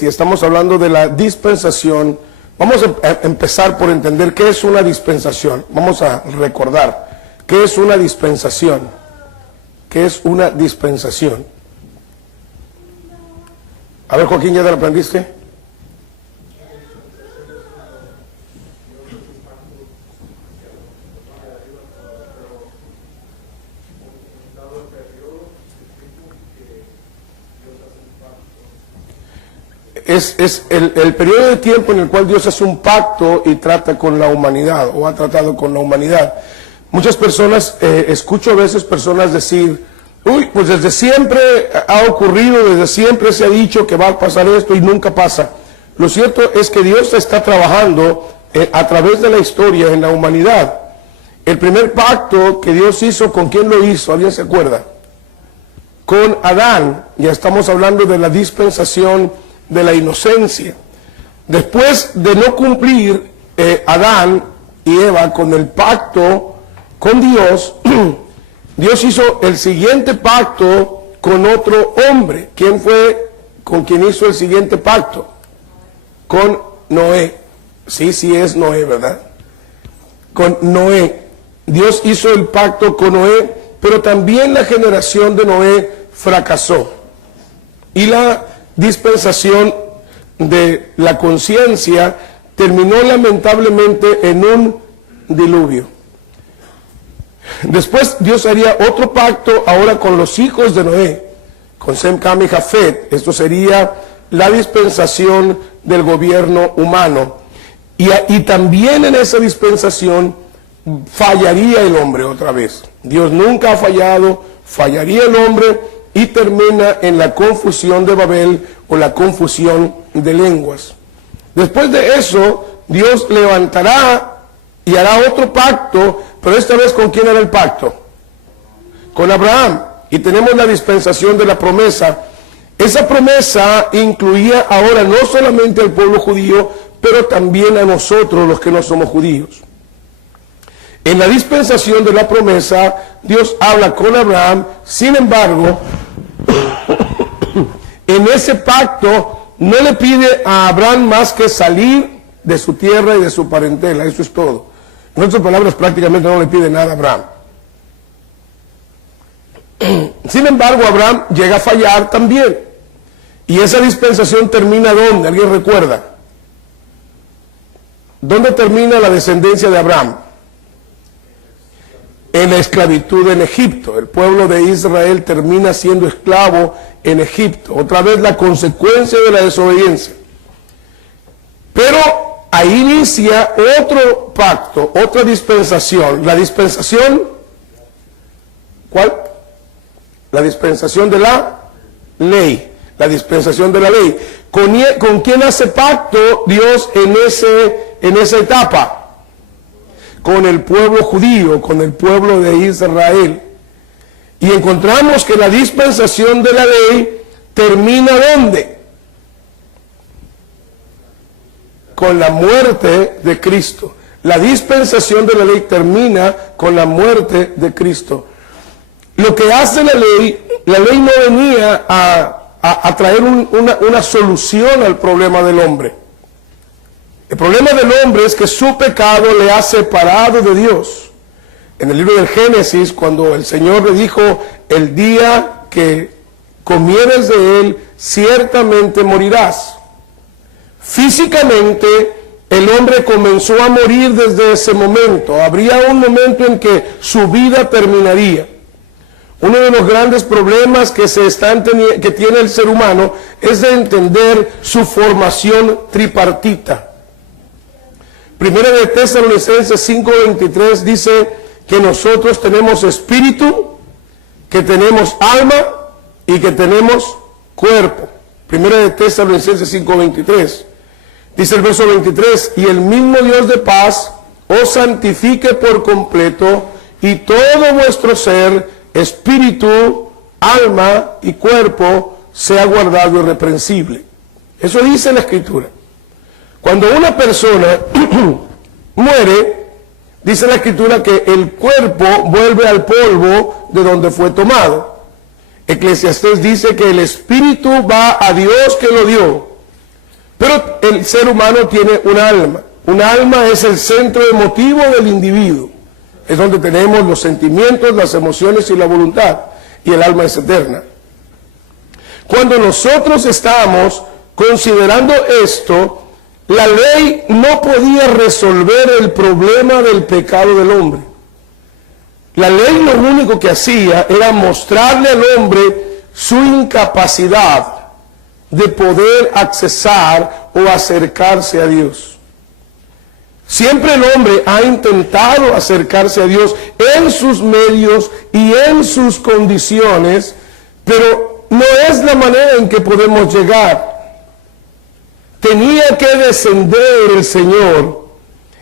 Si estamos hablando de la dispensación, vamos a empezar por entender qué es una dispensación. Vamos a recordar qué es una dispensación. ¿Qué es una dispensación? A ver, Joaquín, ¿ya te lo aprendiste? Es el periodo de tiempo en el cual Dios hace un pacto y trata con la humanidad, o ha tratado con la humanidad. Muchas personas, escucho a veces personas decir, uy, pues desde siempre ha ocurrido, desde siempre se ha dicho que va a pasar esto y nunca pasa. Lo cierto es que Dios está trabajando a través de la historia en la humanidad. El primer pacto que Dios hizo, ¿con quién lo hizo? ¿Alguien se acuerda? Con Adán. Ya estamos hablando de la dispensación de la inocencia. Después de no cumplir Adán y Eva con el pacto con Dios, Dios hizo el siguiente pacto con otro hombre. ¿Quién fue con quien hizo el siguiente pacto? Con Noé. Sí es Noé, ¿verdad? Con Noé. Dios hizo el pacto con Noé, pero también la generación de Noé fracasó. Y la dispensación de la conciencia terminó lamentablemente en un diluvio. Después Dios haría otro pacto ahora con los hijos de Noé, con Sem, Cam y Jafet. Esto sería la dispensación del gobierno humano. Y también en esa dispensación fallaría el hombre otra vez. Dios nunca ha fallado, fallaría el hombre y termina en la confusión de Babel o la confusión de lenguas. Después de eso, Dios levantará y hará otro pacto, pero esta vez ¿con quién hará el pacto? Con Abraham. Y tenemos la dispensación de la promesa. Esa promesa incluía ahora no solamente al pueblo judío, pero también a nosotros los que no somos judíos. En la dispensación de la promesa, Dios habla con Abraham, sin embargo, en ese pacto no le pide a Abraham más que salir de su tierra y de su parentela, eso es todo. En otras palabras, prácticamente no le pide nada a Abraham. Sin embargo, Abraham llega a fallar también. Y esa dispensación termina ¿dónde? ¿Alguien recuerda? ¿Dónde termina la descendencia de Abraham? En la esclavitud en Egipto. El pueblo de Israel termina siendo esclavo en Egipto. Otra vez la consecuencia de la desobediencia. Pero ahí inicia otro pacto, otra dispensación. La dispensación, ¿cuál? La dispensación de la ley. La dispensación de la ley. ¿Con quién hace pacto Dios en esa etapa? Con el pueblo judío, con el pueblo de Israel. Y encontramos que la dispensación de la ley termina ¿dónde? Con la muerte de Cristo. La dispensación de la ley termina con la muerte de Cristo. Lo que hace la ley no venía a traer una solución al problema del hombre. El problema del hombre es que su pecado le ha separado de Dios. En el libro del Génesis, cuando el Señor le dijo, el día que comieres de él, ciertamente morirás. Físicamente, el hombre comenzó a morir desde ese momento. Habría un momento en que su vida terminaría. Uno de los grandes problemas que tiene el ser humano es de entender su formación tripartita. Primera de Tesalonicenses 5:23 dice que nosotros tenemos espíritu, que tenemos alma y que tenemos cuerpo. Primera de Tesalonicenses 5:23. Dice el verso 23, y el mismo Dios de paz os santifique por completo y todo vuestro ser, espíritu, alma y cuerpo sea guardado irreprensible. Eso dice la Escritura. Cuando una persona muere, dice la Escritura que el cuerpo vuelve al polvo de donde fue tomado. Eclesiastés dice que el espíritu va a Dios que lo dio. Pero el ser humano tiene un alma. Un alma es el centro emotivo del individuo. Es donde tenemos los sentimientos, las emociones y la voluntad. Y el alma es eterna. Cuando nosotros estamos considerando esto, la ley no podía resolver el problema del pecado del hombre. La ley lo único que hacía era mostrarle al hombre su incapacidad de poder accesar o acercarse a Dios. Siempre el hombre ha intentado acercarse a Dios en sus medios y en sus condiciones, pero no es la manera en que podemos llegar. Tenía que descender el Señor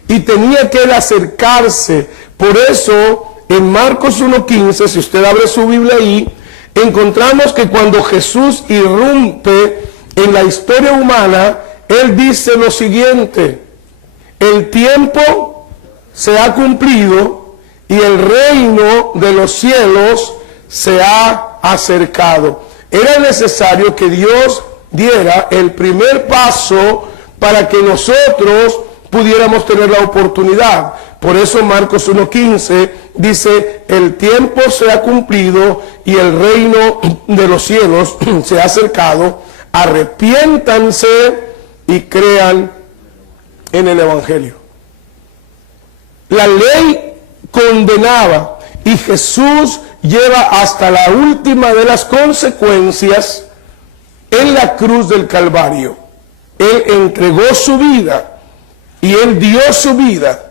y tenía que acercarse. Por eso, en Marcos 1:15, si usted abre su Biblia ahí, encontramos que cuando Jesús irrumpe en la historia humana, Él dice lo siguiente: el tiempo se ha cumplido y el reino de los cielos se ha acercado. Era necesario que Dios diera el primer paso para que nosotros pudiéramos tener la oportunidad. Por eso Marcos 1:15 dice: el tiempo se ha cumplido y el reino de los cielos se ha acercado. Arrepiéntanse y crean en el Evangelio. La ley condenaba y Jesús lleva hasta la última de las consecuencias en la cruz del Calvario. Él entregó su vida y Él dio su vida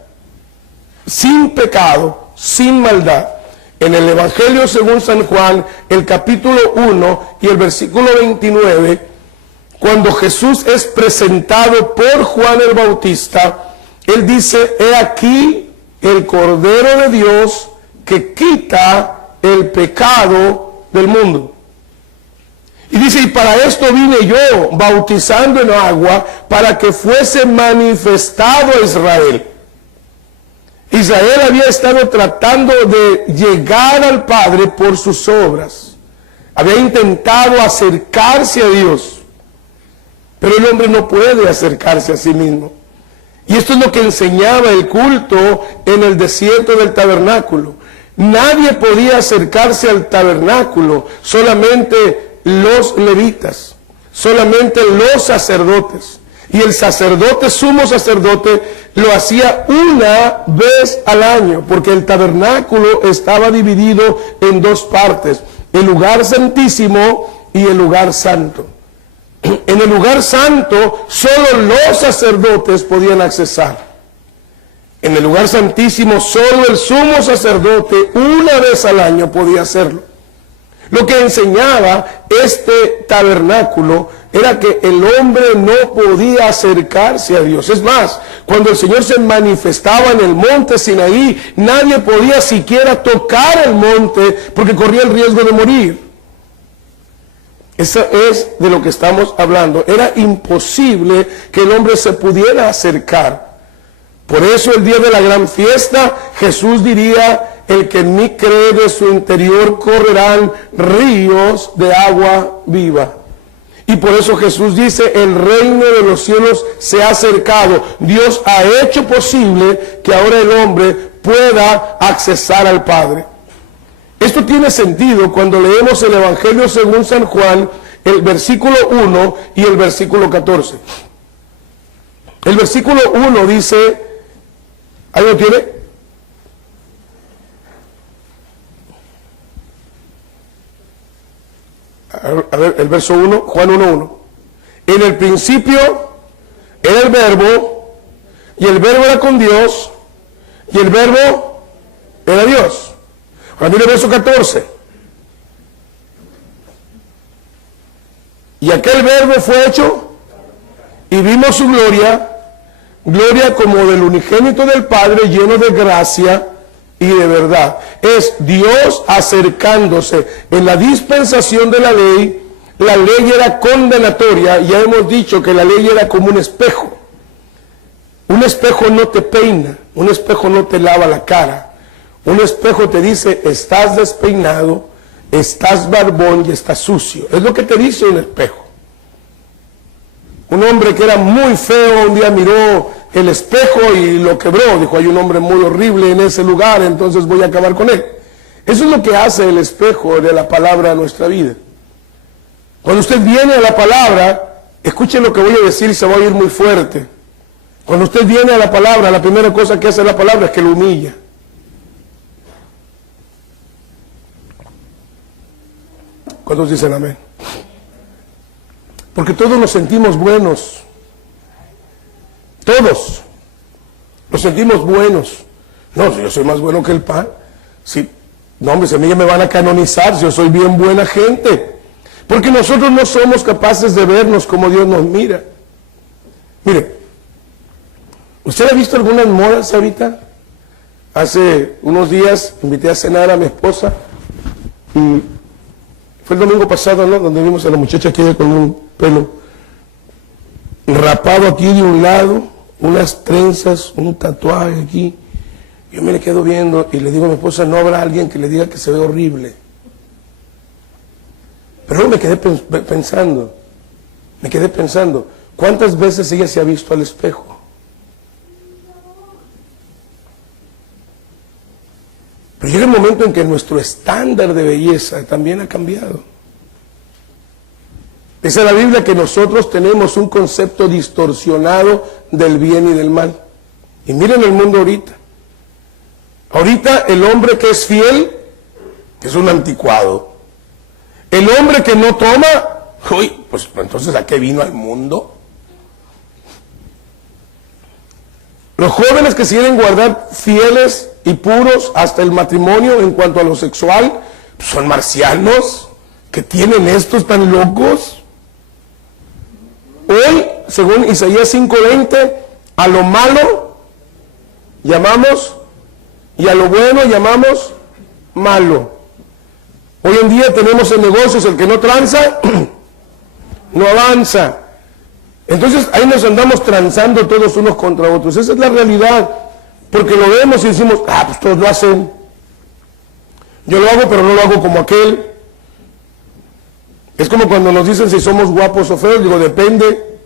sin pecado, sin maldad. En el Evangelio según San Juan, el capítulo 1 y el versículo 29, cuando Jesús es presentado por Juan el Bautista, Él dice: he aquí el Cordero de Dios que quita el pecado del mundo. Y dice: y para esto vine yo, bautizando en agua, para que fuese manifestado a Israel. Israel había estado tratando de llegar al Padre por sus obras. Había intentado acercarse a Dios. Pero el hombre no puede acercarse a sí mismo. Y esto es lo que enseñaba el culto en el desierto del tabernáculo. Nadie podía acercarse al tabernáculo, solamente los levitas, solamente los sacerdotes. Y el sacerdote, sumo sacerdote, lo hacía una vez al año, porque el tabernáculo estaba dividido en dos partes: el lugar santísimo y el lugar santo. En el lugar santo solo los sacerdotes podían accesar. En el lugar santísimo solo el sumo sacerdote una vez al año podía hacerlo. Lo que enseñaba este tabernáculo era que el hombre no podía acercarse a Dios. Es más, cuando el Señor se manifestaba en el monte Sinaí, nadie podía siquiera tocar el monte porque corría el riesgo de morir. Eso es de lo que estamos hablando. Era imposible que el hombre se pudiera acercar. Por eso el día de la gran fiesta, Jesús diría: el que en mí cree, de su interior correrán ríos de agua viva. Y por eso Jesús dice: el reino de los cielos se ha acercado. Dios ha hecho posible que ahora el hombre pueda accesar al Padre. Esto tiene sentido cuando leemos el Evangelio según San Juan, el versículo 1 y el versículo 14. El versículo 1 dice, ¿ahí lo tiene? A ver, el verso 1, Juan 1:1. En el principio era el Verbo, y el Verbo era con Dios, y el Verbo era Dios. Ahora mire el verso 14. Y aquel Verbo fue hecho, y vimos su gloria, gloria como del unigénito del Padre, lleno de gracia y de verdad. Es Dios acercándose. En la dispensación de la ley era condenatoria. Ya hemos dicho que la ley era como un espejo. Un espejo no te peina, un espejo no te lava la cara. Un espejo te dice: estás despeinado, estás barbón y estás sucio. Es lo que te dice un espejo. Un hombre que era muy feo, un día miró el espejo y lo quebró. Dijo, hay un hombre muy horrible en ese lugar, entonces voy a acabar con él. Eso es lo que hace el espejo de la palabra a nuestra vida. Cuando usted viene a la palabra, escuche lo que voy a decir y se va a oír muy fuerte. Cuando usted viene a la palabra, la primera cosa que hace la palabra es que lo humilla. ¿Cuántos dicen amén? Porque todos nos sentimos buenos. Todos nos sentimos buenos. No, si yo soy más bueno que el pan. Si, no, hombre, si a mí ya me van a canonizar, si yo soy bien buena gente. Porque nosotros no somos capaces de vernos como Dios nos mira. Mire, ¿usted ha visto algunas modas ahorita? Hace unos días invité a cenar a mi esposa y fue el domingo pasado, ¿no? Donde vimos a la muchacha que con un pelo rapado aquí de un lado, unas trenzas, un tatuaje aquí. Yo me le quedo viendo y le digo a mi esposa, no habrá alguien que le diga que se ve horrible. Pero luego me quedé pensando, ¿cuántas veces ella se ha visto al espejo? Pero llega el momento en que nuestro estándar de belleza también ha cambiado. Dice la Biblia que nosotros tenemos un concepto distorsionado del bien y del mal. Y miren el mundo ahorita. Ahorita el hombre que es fiel es un anticuado. El hombre que no toma, uy, pues entonces ¿a qué vino al mundo? Los jóvenes que se quieren guardar fieles y puros hasta el matrimonio en cuanto a lo sexual, pues son marcianos que tienen estos tan locos. Hoy, según Isaías 5:20, a lo malo llamamos y a lo bueno llamamos malo. Hoy en día tenemos en negocios el que no tranza, no avanza. Entonces ahí nos andamos transando todos unos contra otros. Esa es la realidad. Porque lo vemos y decimos, pues todos lo hacen. Yo lo hago, pero no lo hago como aquel. Es como cuando nos dicen si somos guapos o feos. Digo, depende.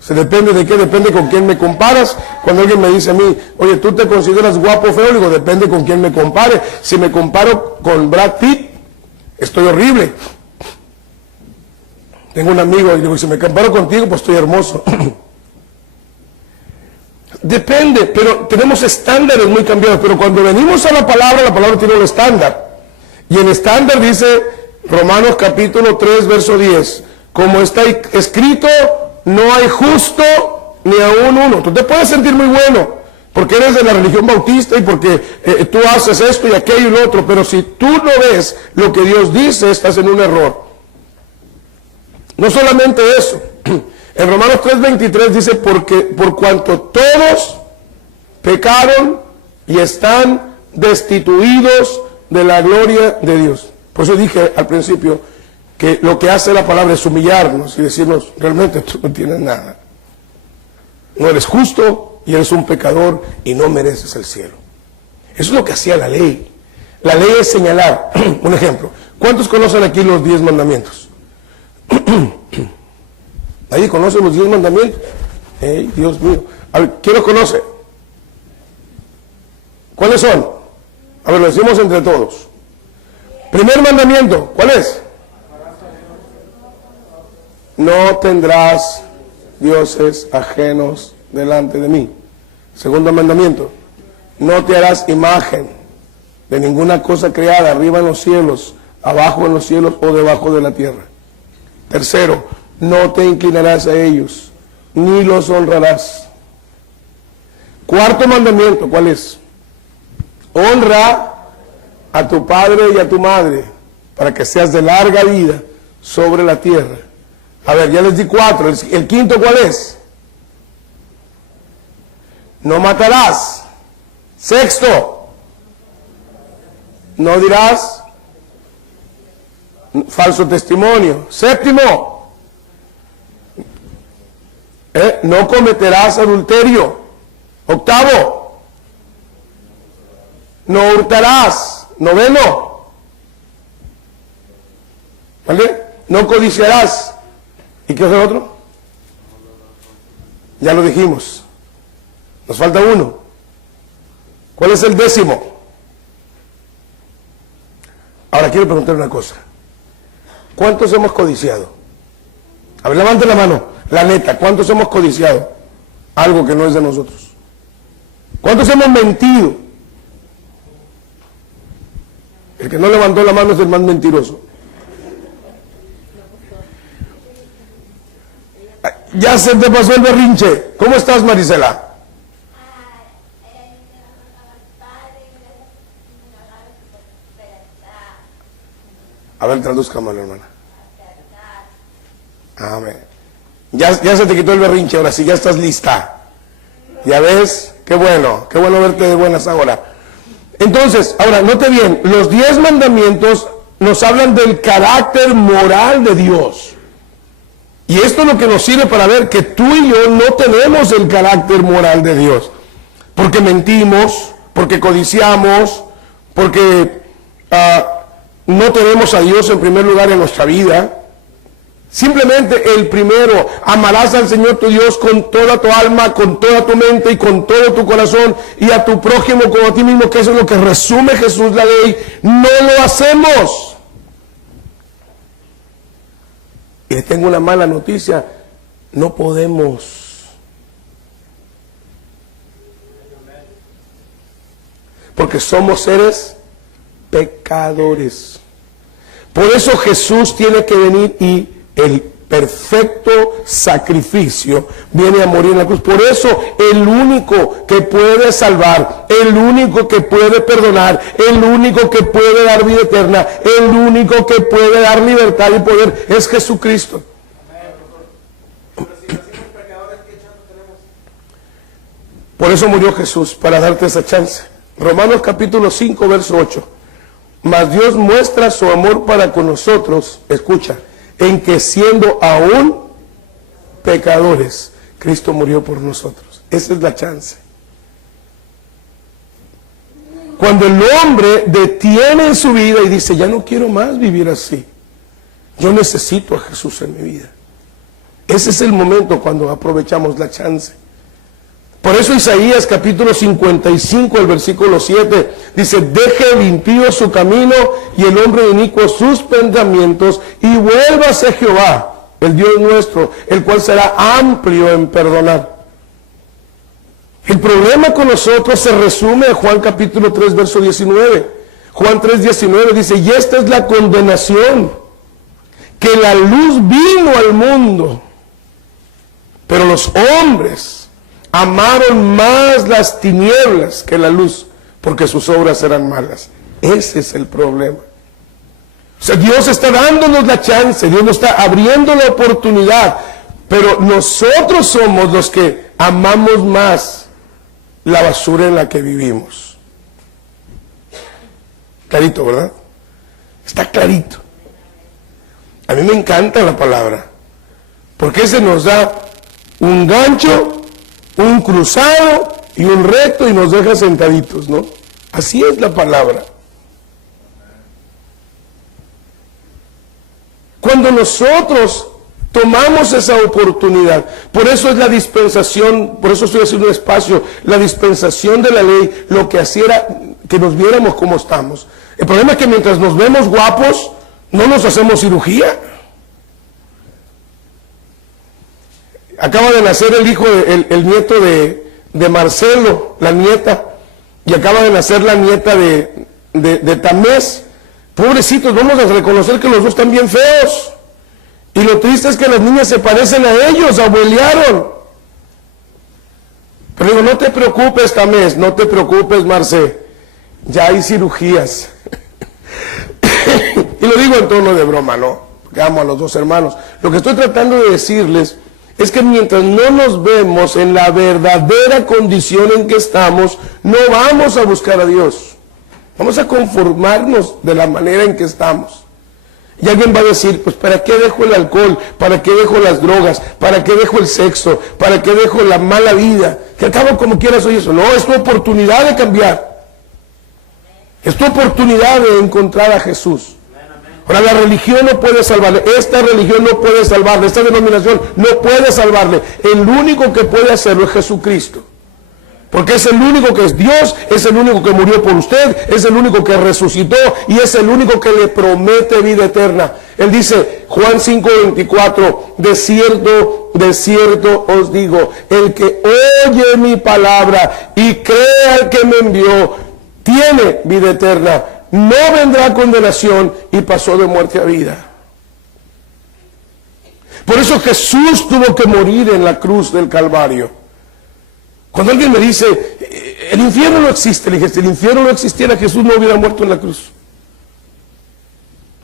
¿Se depende de qué? Depende con quién me comparas. Cuando alguien me dice a mí, oye, ¿tú te consideras guapo o feo? Digo, depende con quién me compare. Si me comparo con Brad Pitt, estoy horrible. Tengo un amigo y digo, si me comparo contigo, pues estoy hermoso. Depende, pero tenemos estándares muy cambiados. Pero cuando venimos a la palabra tiene un estándar. Y el estándar dice, Romanos capítulo 3, verso 10, como está escrito, no hay justo ni aún uno. Tú te puedes sentir muy bueno, porque eres de la religión bautista y porque tú haces esto y aquello y lo otro, pero si tú no ves lo que Dios dice, estás en un error. No solamente eso. En Romanos 3:23 dice, porque por cuanto todos pecaron y están destituidos de la gloria de Dios. Por eso dije al principio que lo que hace la palabra es humillarnos y decirnos, realmente tú no tienes nada. No eres justo y eres un pecador y no mereces el cielo. Eso es lo que hacía la ley. La ley es señalar. Un ejemplo. ¿Cuántos conocen aquí los 10 mandamientos? ¿Nadie conoce los 10 mandamientos? Dios mío. A ver, ¿quién los conoce? ¿Cuáles son? A ver, lo decimos entre todos. Primer mandamiento, ¿cuál es? No tendrás dioses ajenos delante de mí. Segundo mandamiento, no te harás imagen de ninguna cosa creada arriba en los cielos, abajo en los cielos o debajo de la tierra. Tercero, no te inclinarás a ellos, ni los honrarás. Cuarto mandamiento, ¿cuál es? Honra a tu padre y a tu madre, para que seas de larga vida sobre la tierra. A ver, ya les di 4. El quinto, ¿cuál es? No matarás. Sexto, no dirás falso testimonio. Séptimo, no cometerás adulterio. Octavo, no hurtarás. Noveno, ¿vale? No codiciarás. ¿Y qué es el otro? Ya lo dijimos. Nos falta uno. ¿Cuál es el 10º? Ahora quiero preguntar una cosa. ¿Cuántos hemos codiciado? A ver, levanten la mano. La neta, ¿cuántos hemos codiciado algo que no es de nosotros? ¿Cuántos hemos mentido? El que no levantó la mano es el más mentiroso. Ya se te pasó el berrinche. ¿Cómo estás, Marisela? A ver, tradúzcamelo, hermana. Amén. Ya se te quitó el berrinche, ahora sí, ya estás lista. Ya ves, qué bueno verte de buenas ahora. Entonces, ahora, note bien, los 10 mandamientos nos hablan del carácter moral de Dios. Y esto es lo que nos sirve para ver que tú y yo no tenemos el carácter moral de Dios. Porque mentimos, porque codiciamos, porque no tenemos a Dios en primer lugar en nuestra vida. Simplemente el primero, amarás al Señor tu Dios con toda tu alma, con toda tu mente y con todo tu corazón, y a tu prójimo como a ti mismo, que eso es lo que resume Jesús la ley. No lo hacemos. Y les tengo una mala noticia, no podemos. Porque somos seres pecadores. Por eso Jesús tiene que venir y el perfecto sacrificio viene a morir en la cruz. Por eso el único que puede salvar, el único que puede perdonar, el único que puede dar vida eterna, el único que puede dar libertad y poder es Jesucristo. Por eso murió Jesús, para darte esa chance. Romanos capítulo 5, verso 8. Mas Dios muestra su amor para con nosotros, escucha, en que siendo aún pecadores, Cristo murió por nosotros. Esa es la chance. Cuando el hombre detiene en su vida y dice, ya no quiero más vivir así, yo necesito a Jesús en mi vida. Ese es el momento cuando aprovechamos la chance. Por eso Isaías capítulo 55, el versículo 7, dice, deje el impío su camino y el hombre inicuo sus pensamientos, y vuélvase Jehová, el Dios nuestro, el cual será amplio en perdonar. El problema con nosotros se resume en Juan capítulo 3, verso 19. Juan 3, 19 dice, y esta es la condenación, que la luz vino al mundo, pero los hombres amaron más las tinieblas que la luz, porque sus obras eran malas. Ese es el problema. O sea, Dios está dándonos la chance, Dios nos está abriendo la oportunidad, pero nosotros somos los que amamos más la basura en la que vivimos. Clarito, ¿verdad? Está clarito. A mí me encanta la palabra, porque se nos da un gancho, un cruzado y un recto y nos deja sentaditos, ¿no? Así es la palabra. Cuando nosotros tomamos esa oportunidad, por eso es la dispensación, por eso estoy haciendo un espacio, la dispensación de la ley, lo que hacía era que nos viéramos como estamos. El problema es que mientras nos vemos guapos, no nos hacemos cirugía. Acaba de nacer el hijo, el nieto de Marcelo, la nieta, y acaba de nacer la nieta de Tamés. Pobrecitos, vamos a reconocer que los dos están bien feos. Y lo triste es que las niñas se parecen a ellos, abuelearon. Pero digo, no te preocupes, Tamés, no te preocupes, Marcé, ya hay cirugías. Y lo digo en tono de broma, ¿no? Porque amo a los dos hermanos. Lo que estoy tratando de decirles es que mientras no nos vemos en la verdadera condición en que estamos, no vamos a buscar a Dios. Vamos a conformarnos de la manera en que estamos. Y alguien va a decir, pues ¿para qué dejo el alcohol? ¿Para qué dejo las drogas? ¿Para qué dejo el sexo? ¿Para qué dejo la mala vida? Que al cabo como quieras soy eso. No, es tu oportunidad de cambiar. Es tu oportunidad de encontrar a Jesús. Ahora, la religión no puede salvarle, esta religión no puede salvarle, esta denominación no puede salvarle. El único que puede hacerlo es Jesucristo. Porque es el único que es Dios, es el único que murió por usted, es el único que resucitó y es el único que le promete vida eterna. Él dice, Juan 5:24, de cierto os digo, el que oye mi palabra y crea al que me envió, tiene vida eterna, no vendrá condenación y pasó de muerte a vida. Por eso Jesús tuvo que morir en la cruz del Calvario. Cuando alguien me dice, el infierno no existe, le dije, si el infierno no existiera, Jesús no hubiera muerto en la cruz.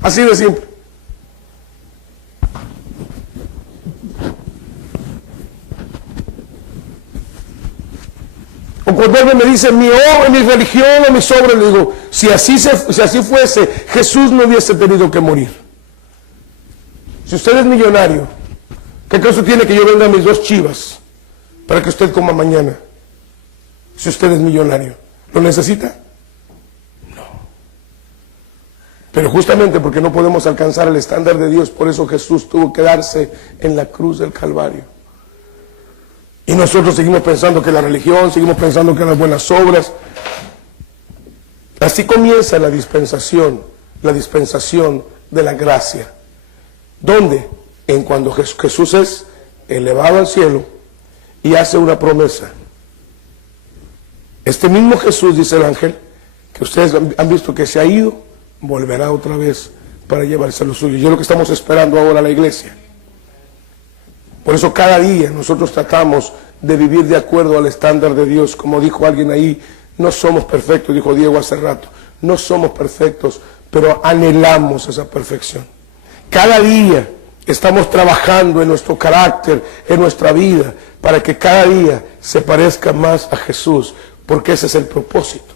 Así de simple. O cuando alguien me dice, mi religión o mis obras, le digo, si así fuese, Jesús no hubiese tenido que morir. Si usted es millonario, ¿qué caso tiene que yo venda mis 2 chivas para que usted coma mañana? Si usted es millonario, ¿lo necesita? No. Pero justamente porque no podemos alcanzar el estándar de Dios, por eso Jesús tuvo que darse en la cruz del Calvario. Y nosotros seguimos pensando que la religión, seguimos pensando que las buenas obras. Así comienza la dispensación de la gracia. ¿Dónde? En cuando Jesús es elevado al cielo y hace una promesa. Este mismo Jesús, dice el ángel, que ustedes han visto que se ha ido, volverá otra vez para llevarse a lo suyo. Y es lo que estamos esperando ahora la iglesia. Por eso cada día nosotros tratamos de vivir de acuerdo al estándar de Dios. Como dijo alguien ahí, no somos perfectos, dijo Diego hace rato. No somos perfectos, pero anhelamos esa perfección. Cada día estamos trabajando en nuestro carácter, en nuestra vida, para que cada día se parezca más a Jesús, porque ese es el propósito.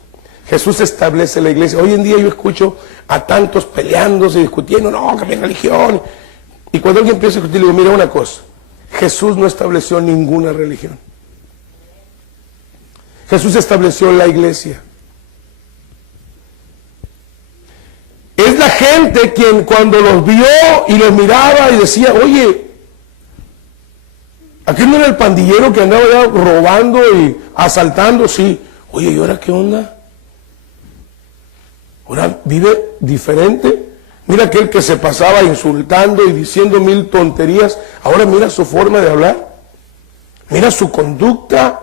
Jesús establece la iglesia. Hoy en día yo escucho a tantos peleándose, discutiendo, no, que mi religión. Y cuando alguien empieza a discutir, le digo, mira una cosa, Jesús no estableció ninguna religión. Jesús estableció la iglesia. Es la gente quien cuando los vio y los miraba y decía, oye, ¿aquel no era el pandillero que andaba ya robando y asaltando? Sí. Oye, ¿y ahora qué onda? Ahora vive diferente. Mira aquel que se pasaba insultando y diciendo 1000 tonterías. Ahora mira su forma de hablar. Mira su conducta.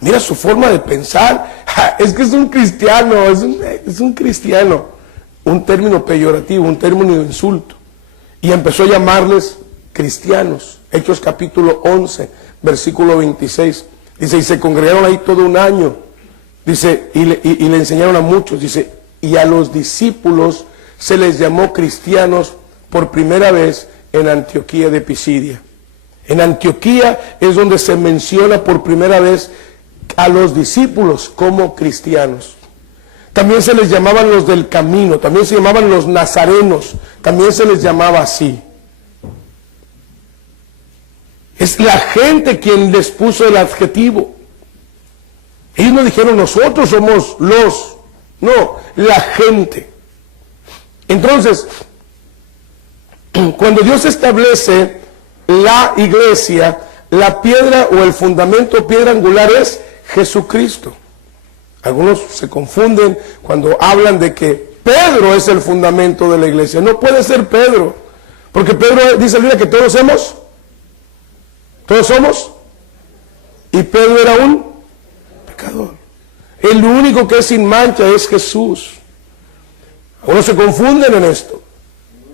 Mira su forma de pensar. Es que es un cristiano. Es un cristiano. Un término peyorativo, un término de insulto. Y empezó a llamarles cristianos. Hechos capítulo 11, versículo 26. Dice, y se congregaron ahí todo un año. Dice, y le enseñaron a muchos. Dice, y a los discípulos se les llamó cristianos por primera vez en Antioquía de Pisidia. En Antioquía es donde se menciona por primera vez a los discípulos como cristianos. También se les llamaban los del camino, también se llamaban los nazarenos, también se les llamaba así. Es la gente quien les puso el adjetivo. Ellos no dijeron nosotros somos los, no, la gente. Entonces, cuando Dios establece la iglesia, la piedra o el fundamento, piedra angular es Jesucristo. Algunos se confunden cuando hablan de que Pedro es el fundamento de la iglesia. No puede ser Pedro, porque Pedro dice la Biblia que todos somos, y Pedro era un pecador. El único que es sin mancha es Jesús. Algunos se confunden en esto.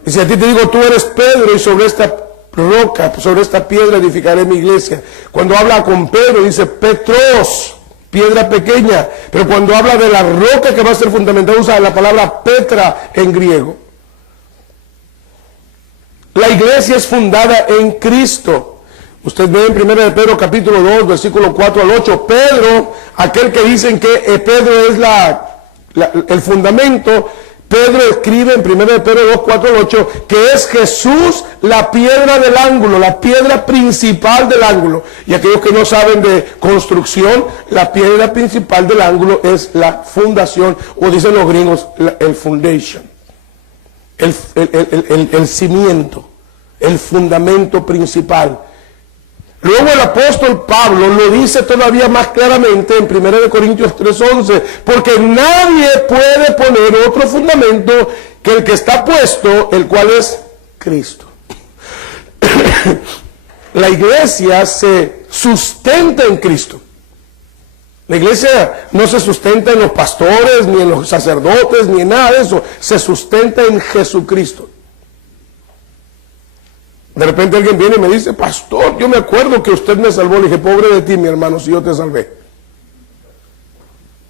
Y si a ti te digo, tú eres Pedro y sobre esta roca, sobre esta piedra edificaré mi iglesia. Cuando habla con Pedro dice Petros, piedra pequeña, pero cuando habla de la roca que va a ser fundamental usa la palabra Petra en griego. La iglesia es fundada en Cristo. Usted ve en 1 de Pedro capítulo 2, versículo 4 al 8, Pedro, aquel que dicen que Pedro es el fundamento, Pedro escribe en 1 de Pedro 2, 4 al 8, que es Jesús la piedra del ángulo, la piedra principal del ángulo. Y aquellos que no saben de construcción, la piedra principal del ángulo es la fundación, o dicen los gringos, el foundation. el cimiento, el fundamento principal. Luego el apóstol Pablo lo dice todavía más claramente en 1 Corintios 3:11, porque nadie puede poner otro fundamento que el que está puesto, el cual es Cristo. La iglesia se sustenta en Cristo. La iglesia no se sustenta en los pastores, ni en los sacerdotes, ni en nada de eso. Se sustenta en Jesucristo. De repente alguien viene y me dice, pastor, yo me acuerdo que usted me salvó. Le dije, pobre de ti, mi hermano, si yo te salvé.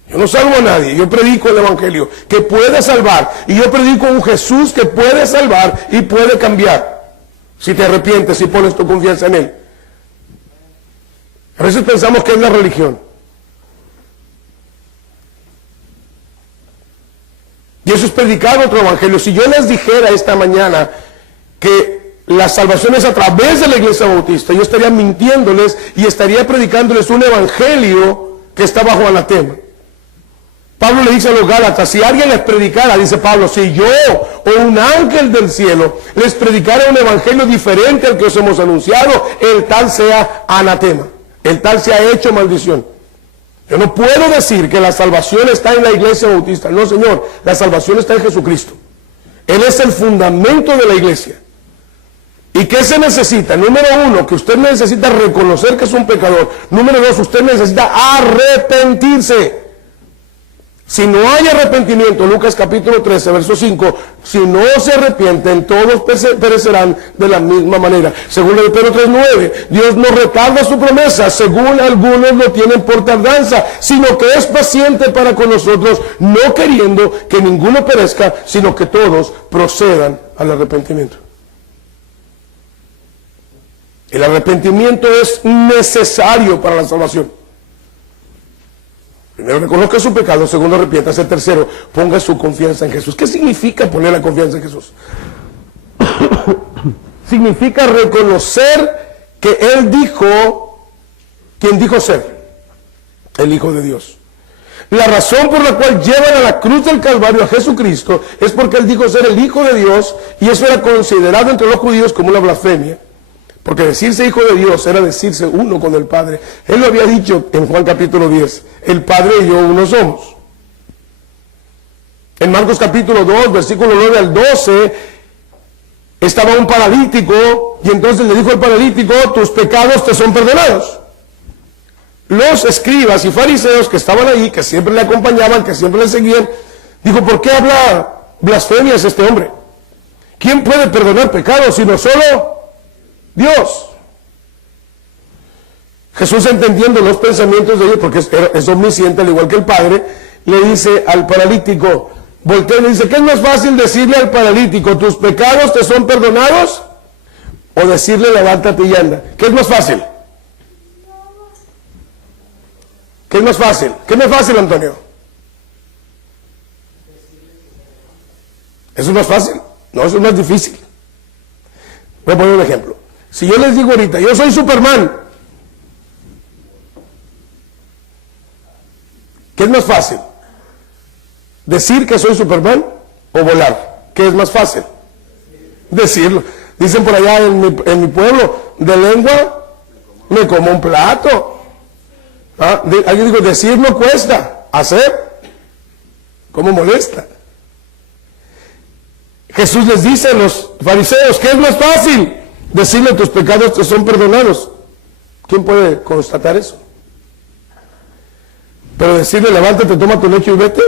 Yo no salvo a nadie, yo predico el evangelio que puede salvar. Y yo predico un Jesús que puede salvar y puede cambiar. Si te arrepientes, si pones tu confianza en Él. A veces pensamos que es la religión. Y eso es predicar otro evangelio. Si yo les dijera esta mañana que la salvación es a través de la iglesia bautista, yo estaría mintiéndoles y estaría predicándoles un evangelio que está bajo anatema. Pablo le dice a los Gálatas, si alguien les predicara, dice Pablo, si yo o un ángel del cielo les predicara un evangelio diferente al que os hemos anunciado, el tal sea anatema, el tal sea hecho maldición. Yo no puedo decir que la salvación está en la iglesia bautista. No, Señor, la salvación está en Jesucristo. Él es el fundamento de la iglesia. ¿Y qué se necesita? Número uno, que usted necesita reconocer que es un pecador. Número dos, usted necesita arrepentirse. Si no hay arrepentimiento, Lucas capítulo 13, verso 5, si no se arrepienten, todos perecerán de la misma manera. Según de Pedro 3:9, Dios no retarda su promesa, según algunos lo tienen por tardanza, sino que es paciente para con nosotros, no queriendo que ninguno perezca, sino que todos procedan al arrepentimiento. El arrepentimiento es necesario para la salvación. Primero, reconozca su pecado. Segundo, arrepiéntase. Tercero, ponga su confianza en Jesús. ¿Qué significa poner la confianza en Jesús? Significa reconocer que Él dijo, quien dijo ser, el Hijo de Dios. La razón por la cual llevan a la cruz del Calvario a Jesucristo es porque Él dijo ser el Hijo de Dios, y eso era considerado entre los judíos como una blasfemia. Porque decirse hijo de Dios era decirse uno con el Padre. Él lo había dicho en Juan capítulo 10. El Padre y yo uno somos. En Marcos capítulo 2, versículo 9 al 12, estaba un paralítico y entonces le dijo al paralítico, tus pecados te son perdonados. Los escribas y fariseos que estaban ahí, que siempre le acompañaban, que siempre le seguían, dijo, ¿por qué habla blasfemias este hombre? ¿Quién puede perdonar pecados sino solo Dios? Jesús, entendiendo los pensamientos de ellos, porque es omnisciente al igual que el Padre, le dice al paralítico, voltea y le dice, ¿qué es más fácil decirle al paralítico, tus pecados te son perdonados? O decirle, levántate y anda. ¿Qué es más fácil? ¿Qué es más fácil? ¿Qué es más fácil, Antonio? ¿Eso es más fácil? No, eso es más difícil. Voy a poner un ejemplo. Si yo les digo ahorita, yo soy Superman, ¿qué es más fácil? ¿Decir que soy Superman o volar? ¿Qué es más fácil? Decirlo. Dicen por allá en mi pueblo, de lengua me como un plato. Alguien dijo, decir no cuesta, hacer, ¿cómo molesta? Jesús les dice a los fariseos, ¿qué es más fácil? Decirle, tus pecados te son perdonados. ¿Quién puede constatar eso? Pero decirle, levántate, toma tu lecho y vete,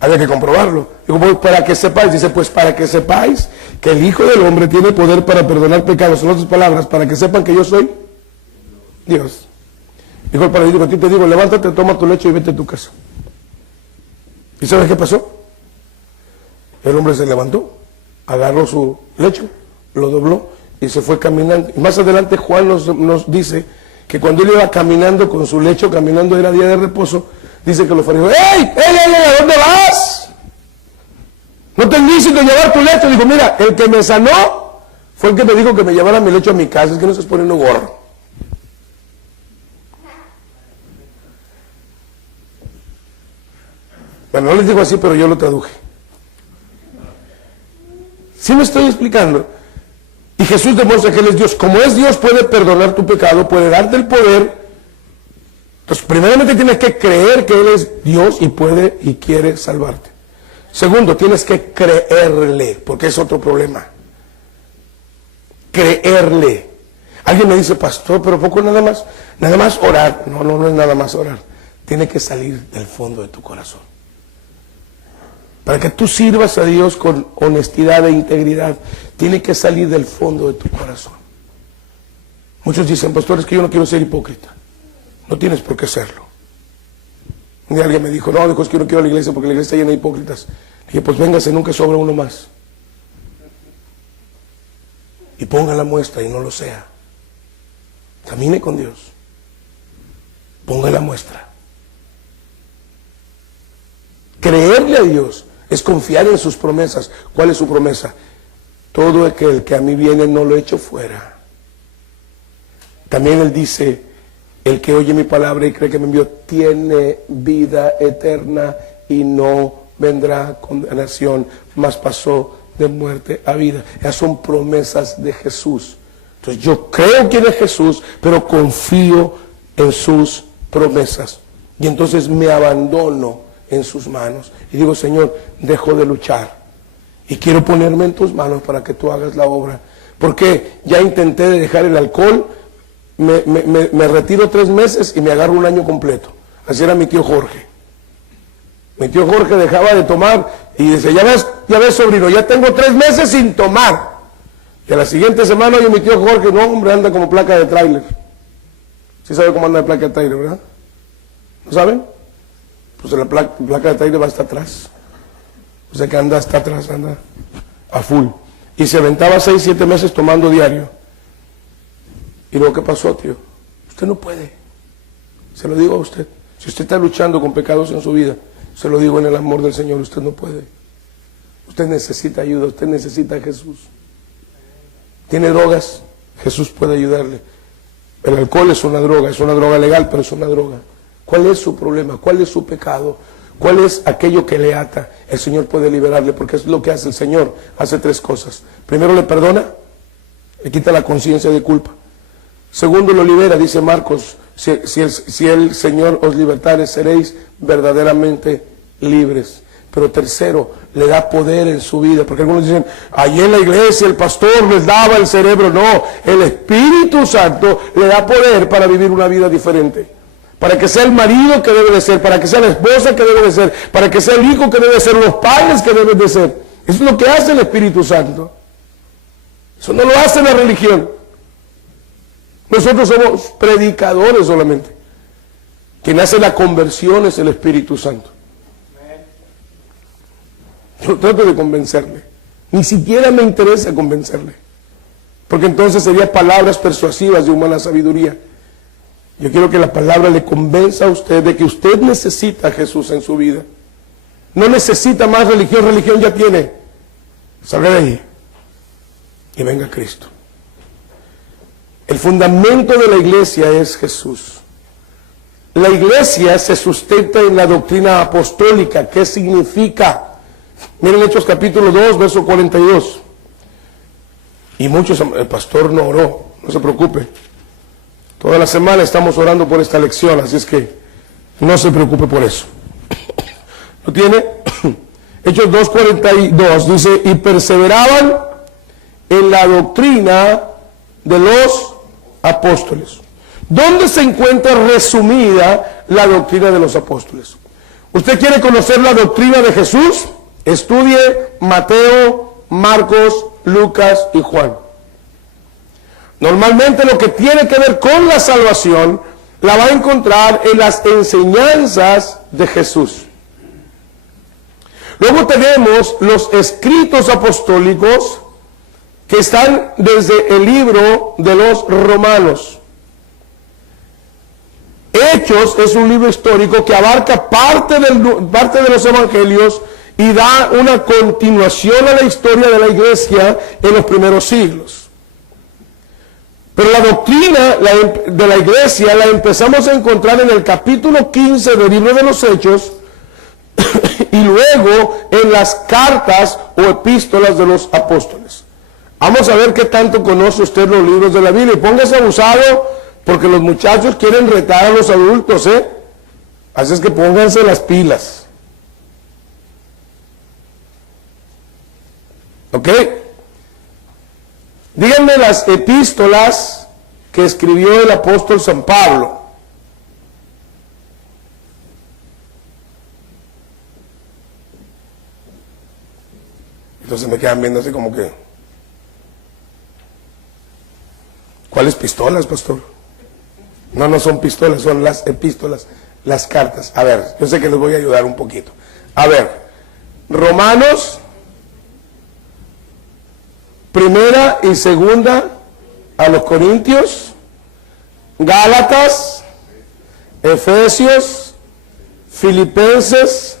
había que comprobarlo. Digo, pues, para que sepáis, dice, pues para que sepáis que el Hijo del Hombre tiene poder para perdonar pecados. En otras palabras, para que sepan que yo soy Dios. Dijo el paralítico, a ti te digo, levántate, toma tu lecho y vete a tu casa. ¿Y sabes qué pasó? El hombre se levantó, agarró su lecho, lo dobló y se fue caminando. Y más adelante Juan nos dice que cuando él iba caminando con su lecho, caminando, era día de reposo, dice que los fariseos, ¡ey! ¿A dónde vas? No te es lícito llevar tu lecho. Dijo, mira, el que me sanó fue el que me dijo que me llevara mi lecho a mi casa. Es que no se poniendo gorro. Bueno, no les digo así, pero yo lo traduje. ¿Sí me estoy explicando? Y Jesús demuestra que Él es Dios. Como es Dios, puede perdonar tu pecado, puede darte el poder. Entonces, primeramente tienes que creer que Él es Dios y puede y quiere salvarte. Segundo, tienes que creerle, porque es otro problema. Creerle. Alguien me dice, pastor, pero poco nada más orar. No es nada más orar. Tiene que salir del fondo de tu corazón. Para que tú sirvas a Dios con honestidad e integridad, tiene que salir del fondo de tu corazón. Muchos dicen, pastor, es que yo no quiero ser hipócrita. No tienes por qué serlo. Y alguien me dijo, no, es que yo no quiero a la iglesia porque la iglesia está llena de hipócritas. Le dije, pues véngase, nunca sobra uno más. Y ponga la muestra y no lo sea. Camine con Dios. Ponga la muestra. Creerle a Dios es confiar en sus promesas. ¿Cuál es su promesa? Todo aquel que a mí viene no lo echo fuera. También Él dice, el que oye mi palabra y cree que me envió tiene vida eterna y no vendrá condenación, mas pasó de muerte a vida. Esas son promesas de Jesús. Entonces yo creo quién es Jesús, pero confío en sus promesas. Y entonces me abandono en sus manos. Y digo, Señor, dejo de luchar. Y quiero ponerme en tus manos para que tú hagas la obra. Porque ya intenté de dejar el alcohol, me retiro 3 meses y me agarro un año completo. Así era mi tío Jorge. Mi tío Jorge dejaba de tomar y dice, ya ves sobrino, ya tengo 3 meses sin tomar. Y a la siguiente semana, oye, mi tío Jorge, no hombre, anda como placa de tráiler. ¿Sí sabe cómo anda de placa de tráiler, verdad? ¿No saben? Pues la placa de tráiler va hasta atrás. O sea que anda hasta atrás, anda a full. Y se aventaba 6, 7 meses tomando diario. ¿Y luego qué pasó, tío? Usted no puede. Se lo digo a usted. Si usted está luchando con pecados en su vida, se lo digo en el amor del Señor, usted no puede. Usted necesita ayuda, usted necesita a Jesús. ¿Tiene drogas? Jesús puede ayudarle. El alcohol es una droga legal, pero es una droga. ¿Cuál es su problema? ¿Cuál es su pecado? ¿Cuál es aquello que le ata? El Señor puede liberarle, porque es lo que hace el Señor. Hace 3 cosas. Primero, le perdona, le quita la conciencia de culpa. Segundo, lo libera, dice Marcos, si el Señor os libertare, seréis verdaderamente libres. Pero tercero, le da poder en su vida, porque algunos dicen, allí en la iglesia el pastor les daba el cerebro. No, el Espíritu Santo le da poder para vivir una vida diferente. Para que sea el marido que debe de ser, para que sea la esposa que debe de ser, para que sea el hijo que debe de ser, los padres que deben de ser. Eso es lo que hace el Espíritu Santo. Eso no lo hace la religión. Nosotros somos predicadores solamente. Quien hace la conversión es el Espíritu Santo. Yo trato de convencerle. Ni siquiera me interesa convencerle. Porque entonces serían palabras persuasivas de humana sabiduría. Yo quiero que la palabra le convenza a usted de que usted necesita a Jesús en su vida. No necesita más religión, religión ya tiene. Salga de ahí y venga a Cristo. El fundamento de la iglesia es Jesús. La iglesia se sustenta en la doctrina apostólica. ¿Qué significa? Miren Hechos capítulo 2, verso 42. Y muchos, el pastor no oró, no se preocupe. Toda la semana estamos orando por esta lección, así es que no se preocupe por eso. ¿Lo tiene? Hechos 2:42 dice, y perseveraban en la doctrina de los apóstoles. ¿Dónde se encuentra resumida la doctrina de los apóstoles? ¿Usted quiere conocer la doctrina de Jesús? Estudie Mateo, Marcos, Lucas y Juan. Normalmente lo que tiene que ver con la salvación la va a encontrar en las enseñanzas de Jesús. Luego tenemos los escritos apostólicos que están desde el libro de los Romanos. Hechos es un libro histórico que abarca parte de los evangelios y da una continuación a la historia de la iglesia en los primeros siglos. Pero la doctrina de la iglesia la empezamos a encontrar en el capítulo 15 del libro de los Hechos y luego en las cartas o epístolas de los apóstoles. Vamos a ver qué tanto conoce usted los libros de la Biblia. Y póngase abusado, porque los muchachos quieren retar a los adultos, Así es que pónganse las pilas. ¿Ok? Díganme las epístolas que escribió el apóstol San Pablo. Entonces me quedan viendo así como que, ¿cuáles pistolas, pastor? No son pistolas, son las epístolas, las cartas. A ver, yo sé que les voy a ayudar un poquito. A ver, Romanos, primera y segunda a los Corintios, Gálatas, Efesios, Filipenses,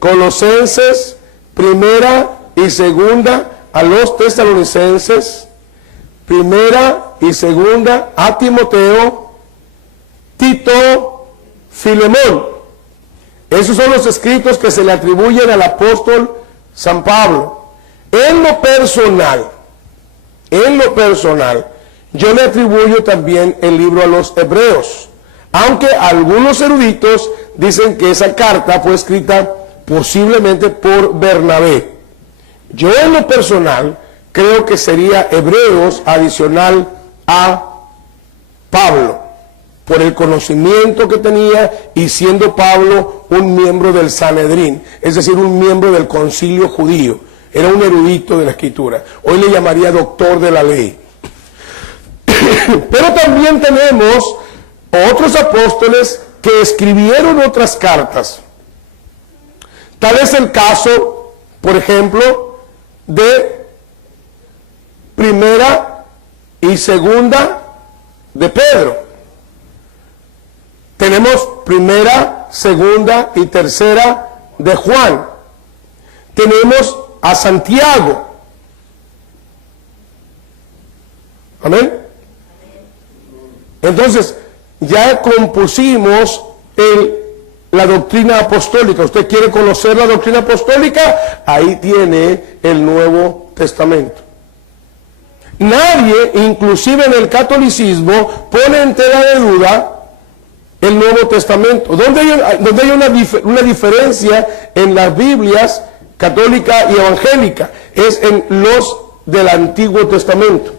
Colosenses, primera y segunda a los Tesalonicenses, primera y segunda a Timoteo, Tito, Filemón. Esos son los escritos que se le atribuyen al apóstol San Pablo. En lo personal, yo le atribuyo también el libro a los Hebreos, aunque algunos eruditos dicen que esa carta fue escrita posiblemente por Bernabé. Yo en lo personal creo que sería Hebreos adicional a Pablo, por el conocimiento que tenía y siendo Pablo un miembro del Sanedrín, es decir, un miembro del concilio judío. Era un erudito de la escritura. Hoy le llamaría doctor de la ley. Pero también tenemos otros apóstoles que escribieron otras cartas. Tal es el caso, por ejemplo, de primera y segunda de Pedro. Tenemos primera, segunda y tercera de Juan. Tenemos a Santiago. Amén. Entonces, ya compusimos la doctrina apostólica. ¿Usted quiere conocer la doctrina apostólica? Ahí tiene el Nuevo Testamento. Nadie, inclusive en el catolicismo, pone en tela de duda el Nuevo Testamento. ¿Dónde hay una diferencia en las Biblias católica y evangélica? Es en los del Antiguo Testamento.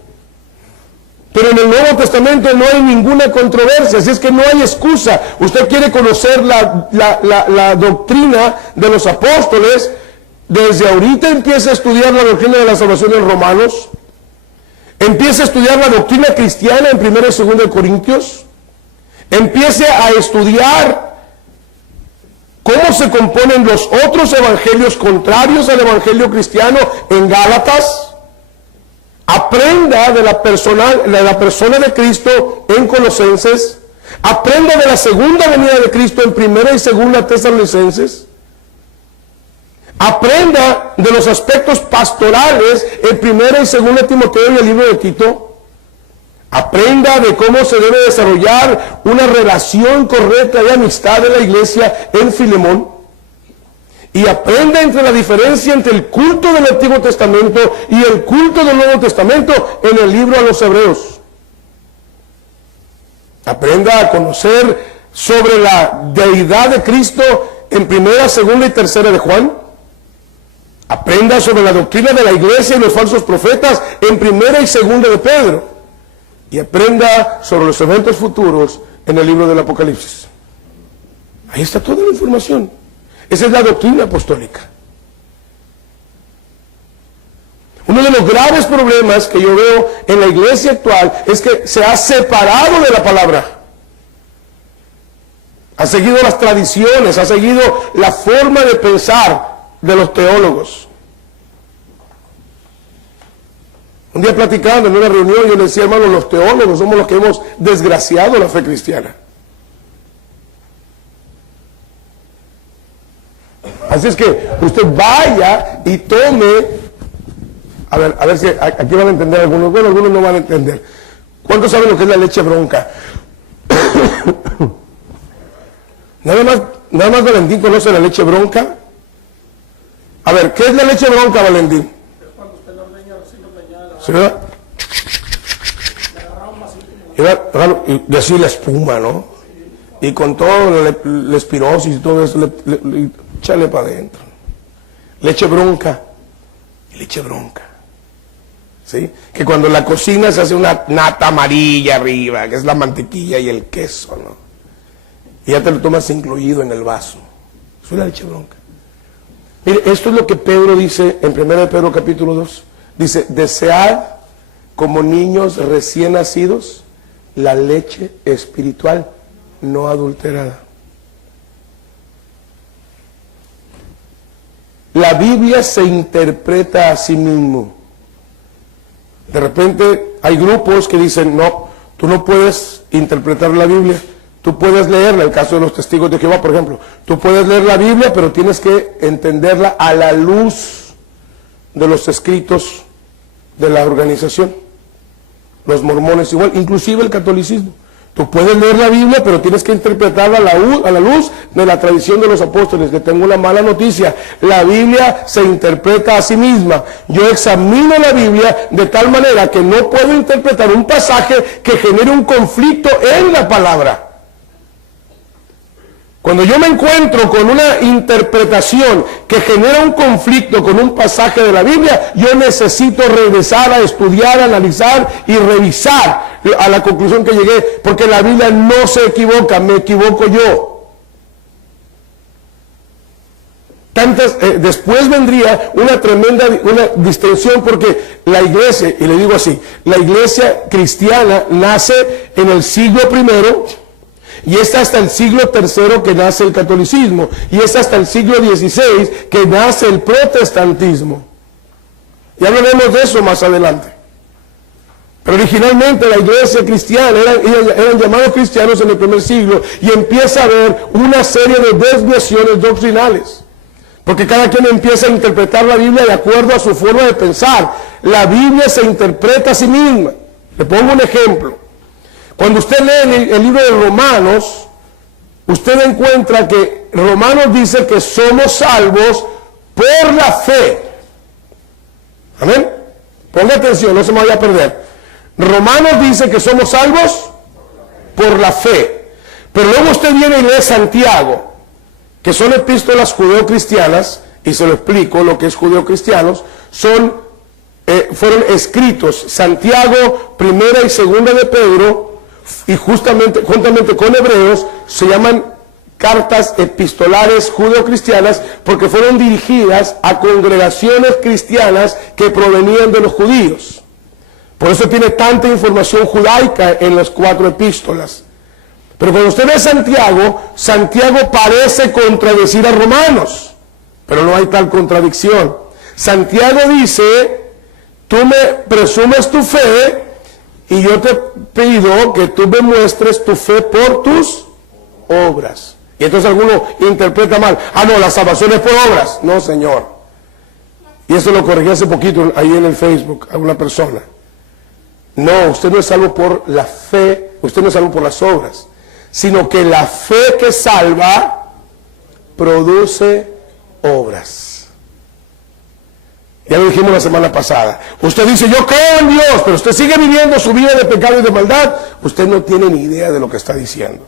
Pero en el Nuevo Testamento no hay ninguna controversia, así es que no hay excusa. Usted quiere conocer la doctrina de los apóstoles, desde ahorita empieza a estudiar la doctrina de la salvación en Romanos, empieza a estudiar la doctrina cristiana en 1 y 2 Corintios, empiece a estudiar cómo se componen los otros evangelios contrarios al evangelio cristiano en Gálatas. Aprenda de la persona de Cristo en Colosenses. Aprenda de la segunda venida de Cristo en primera y segunda Tesalonicenses. Aprenda de los aspectos pastorales en primera y segunda Timoteo y el libro de Tito. Aprenda de cómo se debe desarrollar una relación correcta de amistad de la iglesia en Filemón. Y aprenda entre la diferencia entre el culto del Antiguo Testamento y el culto del Nuevo Testamento en el libro a los Hebreos. Aprenda a conocer sobre la deidad de Cristo en primera, segunda y tercera de Juan. Aprenda sobre la doctrina de la iglesia y los falsos profetas en primera y segunda de Pedro. Y aprenda sobre los eventos futuros en el libro del Apocalipsis. Ahí está toda la información. Esa es la doctrina apostólica. Uno de los graves problemas que yo veo en la iglesia actual es que se ha separado de la palabra. Ha seguido las tradiciones, ha seguido la forma de pensar de los teólogos. Un día platicando en una reunión yo le decía, hermano, los teólogos somos los que hemos desgraciado la fe cristiana. Así es que usted vaya y tome, a ver si aquí van a entender algunos, bueno, algunos no van a entender. ¿Cuántos saben lo que es la leche bronca? Nada más Valentín conoce la leche bronca. A ver, ¿qué es la leche bronca, Valentín? Es cuando usted la ordeña, recién ordeñada, ¿Sí, verdad? Y así la espuma, ¿no? Y con todo la espirosis y todo eso, échale para adentro. Leche bronca. Leche bronca. ¿Sí? Que cuando la cocina se hace una nata amarilla arriba, que es la mantequilla y el queso, ¿no? Y ya te lo tomas incluido en el vaso. Eso es la leche bronca. Mire, esto es lo que Pedro dice en 1 Pedro capítulo 2. Dice, desead como niños recién nacidos la leche espiritual no adulterada. La Biblia se interpreta a sí mismo. De repente hay grupos que dicen, no, tú no puedes interpretar la Biblia, tú puedes leerla, el caso de los testigos de Jehová, por ejemplo, tú puedes leer la Biblia, pero tienes que entenderla a la luz de los escritos de la organización. Los mormones igual, inclusive el catolicismo. Tú puedes leer la Biblia, pero tienes que interpretarla a la luz de la tradición de los apóstoles. Que tengo una mala noticia. La Biblia se interpreta a sí misma. Yo examino la Biblia de tal manera que no puedo interpretar un pasaje que genere un conflicto en la palabra. Cuando yo me encuentro con una interpretación que genera un conflicto con un pasaje de la Biblia, yo necesito regresar a estudiar, analizar y revisar a la conclusión que llegué, porque la Biblia no se equivoca, me equivoco yo. Después vendría una tremenda distinción, porque la iglesia, y le digo así, la iglesia cristiana nace en el siglo I, y es hasta el siglo III que nace el catolicismo, y es hasta el siglo XVI que nace el protestantismo. Ya hablaremos de eso más adelante. Pero originalmente la iglesia cristiana eran llamados cristianos en el primer siglo, y empieza a haber una serie de desviaciones doctrinales. Porque cada quien empieza a interpretar la Biblia de acuerdo a su forma de pensar. La Biblia se interpreta a sí misma. Le pongo un ejemplo. Cuando usted lee el libro de Romanos, usted encuentra que Romanos dice que somos salvos por la fe. Amén. Ponga atención, no se me vaya a perder. Romanos dice que somos salvos por la fe. Pero luego usted viene y lee Santiago, que son epístolas judeocristianas, y se lo explico lo que es judeocristianos, fueron escritos Santiago, primera y segunda de Pedro, y juntamente con Hebreos, se llaman cartas epistolares judeocristianas, porque fueron dirigidas a congregaciones cristianas que provenían de los judíos. Por eso tiene tanta información judaica en las 4 epístolas. Pero cuando usted ve Santiago, Santiago parece contradecir a Romanos, pero no hay tal contradicción. Santiago dice, tú me presumes tu fe, y yo te pido que tú me muestres tu fe por tus obras. Y entonces alguno interpreta mal. Ah, no, la salvación es por obras. No, señor. Y eso lo corregí hace poquito ahí en el Facebook a una persona. No, usted no es salvo por la fe, usted no es salvo por las obras, sino que la fe que salva produce obras. Ya lo dijimos la semana pasada. Usted dice, yo creo en Dios, pero usted sigue viviendo su vida de pecado y de maldad. Usted no tiene ni idea de lo que está diciendo.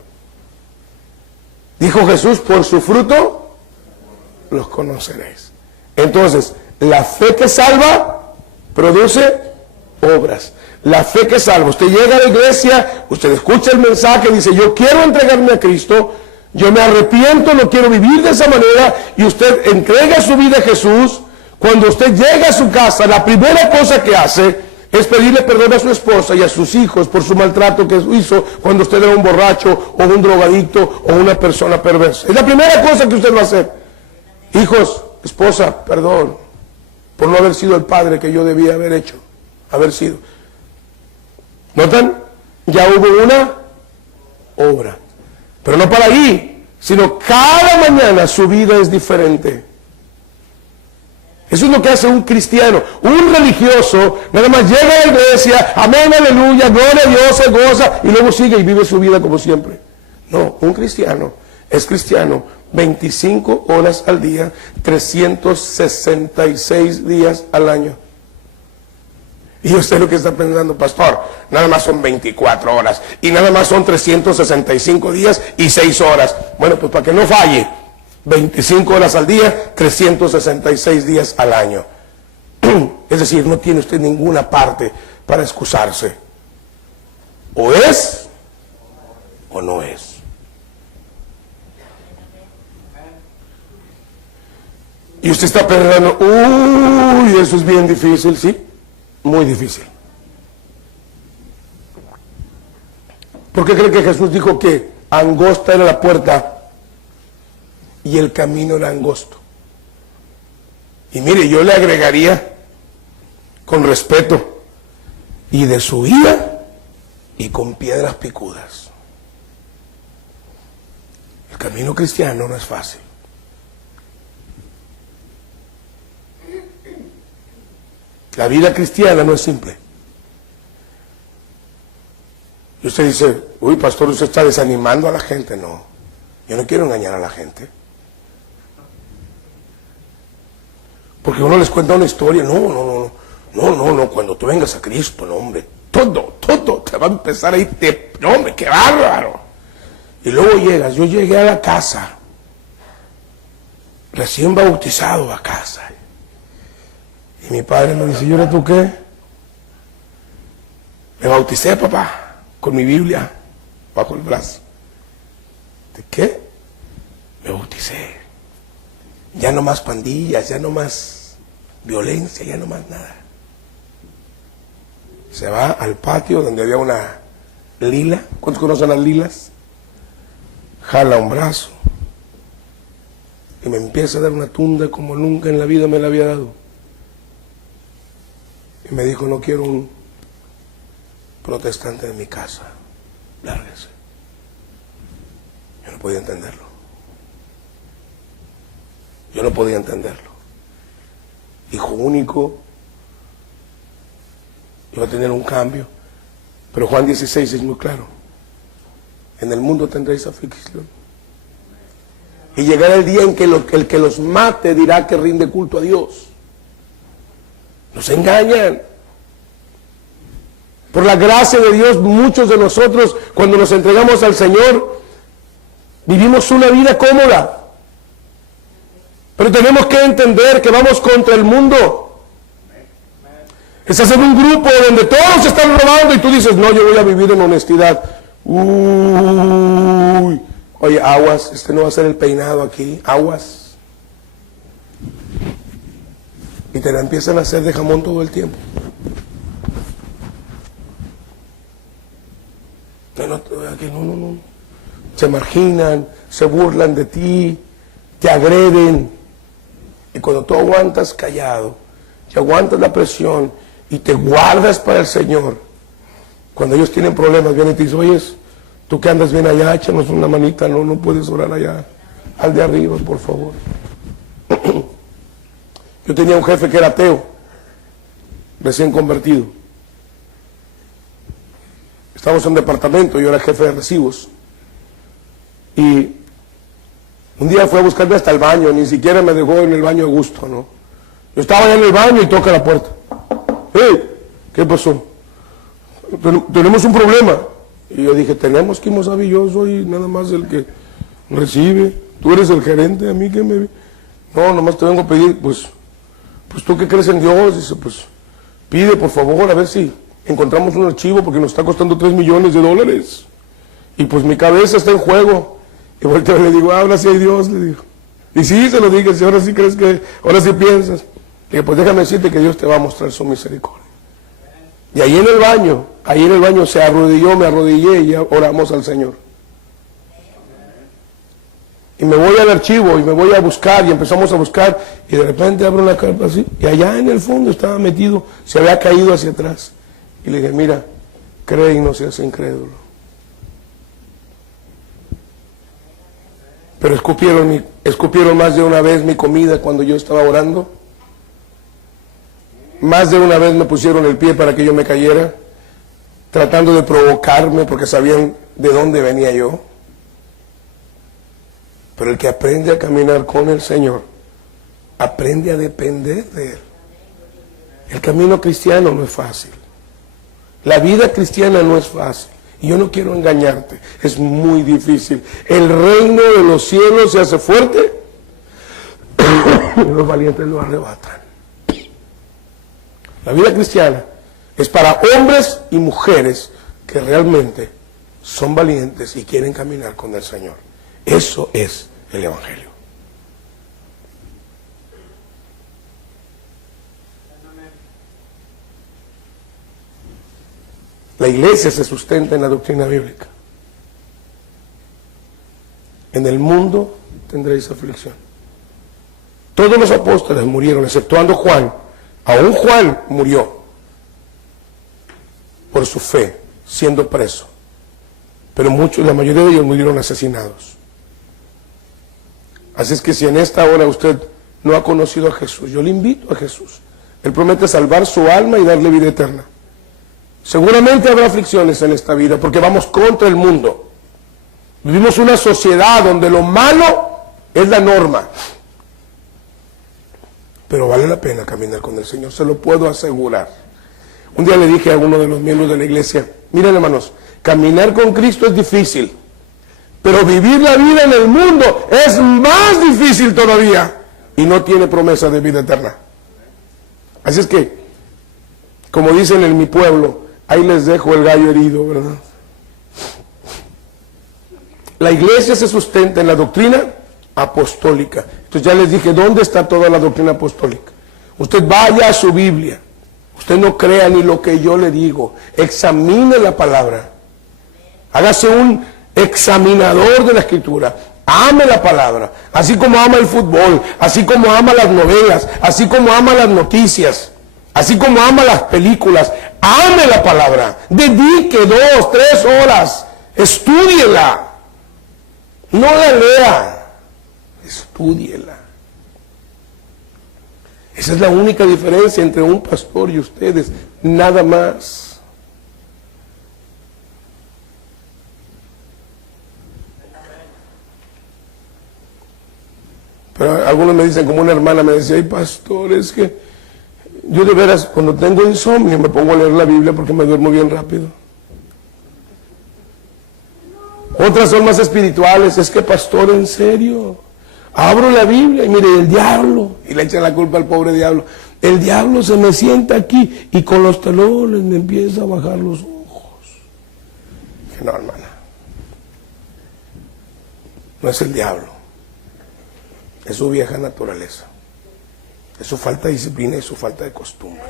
Dijo Jesús, por su fruto los conoceréis. Entonces, la fe que salva produce obras. La fe que salva. Usted llega a la iglesia, usted escucha el mensaje, dice, yo quiero entregarme a Cristo, yo me arrepiento, no quiero vivir de esa manera, y usted entrega su vida a Jesús. Cuando usted llega a su casa, la primera cosa que hace es pedirle perdón a su esposa y a sus hijos por su maltrato que hizo cuando usted era un borracho o un drogadicto o una persona perversa. Es la primera cosa que usted va a hacer. Hijos, esposa, perdón por no haber sido el padre que yo debía haber sido. ¿Notan? Ya hubo una obra. Pero no para ahí, sino cada mañana su vida es diferente. Eso es lo que hace un cristiano. Un religioso nada más llega a la iglesia, amén, aleluya, gloria a Dios, se goza, y luego sigue y vive su vida como siempre. No, un cristiano es cristiano 25 horas al día, 366 días al año. Y usted lo que está pensando, pastor, nada más son 24 horas y nada más son 365 días y 6 horas. Bueno, pues para que no falle, 25 horas al día, 366 días al año. Es decir, no tiene usted ninguna parte para excusarse. O es o no es. Y usted está pensando, uy, eso es bien difícil, ¿sí? Muy difícil. ¿Por qué cree que Jesús dijo que angosta era la puerta y el camino era angosto? Y mire, yo le agregaría con respeto, y de subida y con piedras picudas. El camino cristiano no es fácil. La vida cristiana no es simple. Y usted dice, uy, pastor, usted está desanimando a la gente. No, yo no quiero engañar a la gente. Porque uno les cuenta una historia. No, cuando tú vengas a Cristo, no, hombre, todo te va a empezar a ir, no, hombre, qué bárbaro. Y luego llegas, yo llegué a la casa, recién bautizado a casa. Y mi padre me dice, ¿y ahora tú qué? Me bauticé, papá, con mi Biblia bajo el brazo. ¿De qué? Me bauticé. Ya no más pandillas, ya no más violencia, ya no más nada. Se va al patio donde había una lila. ¿Cuántos conocen las lilas? Jala un brazo y me empieza a dar una tunda como nunca en la vida me la había dado. Y me dijo, no quiero un protestante en mi casa, lárguese. Yo no podía entenderlo. Yo no podía entenderlo. Hijo único, iba a tener un cambio. Pero Juan 16 es muy claro. En el mundo tendréis aflicción. Y llegará el día en que el que los mate dirá que rinde culto a Dios. Nos engañan. Por la gracia de Dios, muchos de nosotros, cuando nos entregamos al Señor, vivimos una vida cómoda. Pero tenemos que entender que vamos contra el mundo. Estás en un grupo donde todos se están robando y tú dices, no, yo voy a vivir en honestidad. Uy, oye, aguas, este no va a ser el peinado aquí, aguas. Y te la empiezan a hacer de jamón todo el tiempo. No. Se marginan, se burlan de ti, te agreden. Y cuando tú aguantas callado, y aguantas la presión y te guardas para el Señor, cuando ellos tienen problemas, vienen y te dicen, oye, tú que andas bien allá, échanos una manita, no puedes orar allá, al de arriba, por favor. Yo tenía un jefe que era ateo, recién convertido. Estábamos en un departamento, yo era jefe de recibos. Y un día fue a buscarme hasta el baño, ni siquiera me dejó en el baño a gusto, ¿no? Yo estaba allá en el baño y toca la puerta. ¡Hey! ¿Qué pasó? Tenemos un problema. Y yo dije, tenemos que Mosavi, yo soy nada más el que recibe. Tú eres el gerente, a mí que me... No, nomás te vengo a pedir, pues tú que crees en Dios, dice, pues pide por favor, a ver si encontramos un archivo porque nos está costando $3 millones. Y pues mi cabeza está en juego. Y volteo y le digo, ahora sí hay Dios, le digo. Y sí, se lo dije, si ahora sí crees que, ahora sí piensas. Le dije, pues déjame decirte que Dios te va a mostrar su misericordia. Y ahí en el baño se arrodilló, me arrodillé y ya oramos al Señor. Y me voy al archivo y me voy a buscar y empezamos a buscar y de repente abro la carpa así y allá en el fondo estaba metido, se había caído hacia atrás. Y le dije, mira, cree y no seas incrédulo. Pero escupieron más de una vez mi comida cuando yo estaba orando. Más de una vez me pusieron el pie para que yo me cayera, tratando de provocarme porque sabían de dónde venía yo. Pero el que aprende a caminar con el Señor, aprende a depender de Él. El camino cristiano no es fácil. La vida cristiana no es fácil. Y yo no quiero engañarte, es muy difícil. El reino de los cielos se hace fuerte y los valientes lo arrebatan. La vida cristiana es para hombres y mujeres que realmente son valientes y quieren caminar con el Señor. Eso es el Evangelio. La iglesia se sustenta en la doctrina bíblica. En el mundo tendréis aflicción. Todos los apóstoles murieron, exceptuando Juan. Aún Juan murió por su fe, siendo preso. Pero la mayoría de ellos murieron asesinados. Así es que si en esta hora usted no ha conocido a Jesús, yo le invito a Jesús. Él promete salvar su alma y darle vida eterna. Seguramente habrá aflicciones en esta vida porque vamos contra el mundo. Vivimos una sociedad donde lo malo es la norma. Pero vale la pena caminar con el Señor, se lo puedo asegurar. Un día le dije a uno de los miembros de la iglesia, miren hermanos, caminar con Cristo es difícil, pero vivir la vida en el mundo es más difícil todavía y no tiene promesa de vida eterna. Así es que, como dicen en mi pueblo, ahí les dejo el gallo herido, ¿verdad? La iglesia se sustenta en la doctrina apostólica. Entonces ya les dije, ¿dónde está toda la doctrina apostólica? Usted vaya a su Biblia. Usted no crea ni lo que yo le digo. Examine la palabra. Hágase un examinador de la Escritura. Ame la palabra. Así como ama el fútbol, así como ama las novelas, así como ama las noticias, así como ama las películas. Ame la palabra. Dedique 2, 3 horas. Estúdiela. No la lea. Estúdiela. Esa es la única diferencia entre un pastor y ustedes. Nada más. Pero algunos me dicen, como una hermana me decía, ay pastor, es que yo de veras cuando tengo insomnio me pongo a leer la Biblia porque me duermo bien rápido. Otras son más espirituales, es que pastor, en serio, abro la Biblia y mire, el diablo, y le echan la culpa al pobre diablo, el diablo se me sienta aquí y con los talones me empieza a bajar los ojos. Que no, hermana, no es el diablo, es su vieja naturaleza, es su falta de disciplina y su falta de costumbre.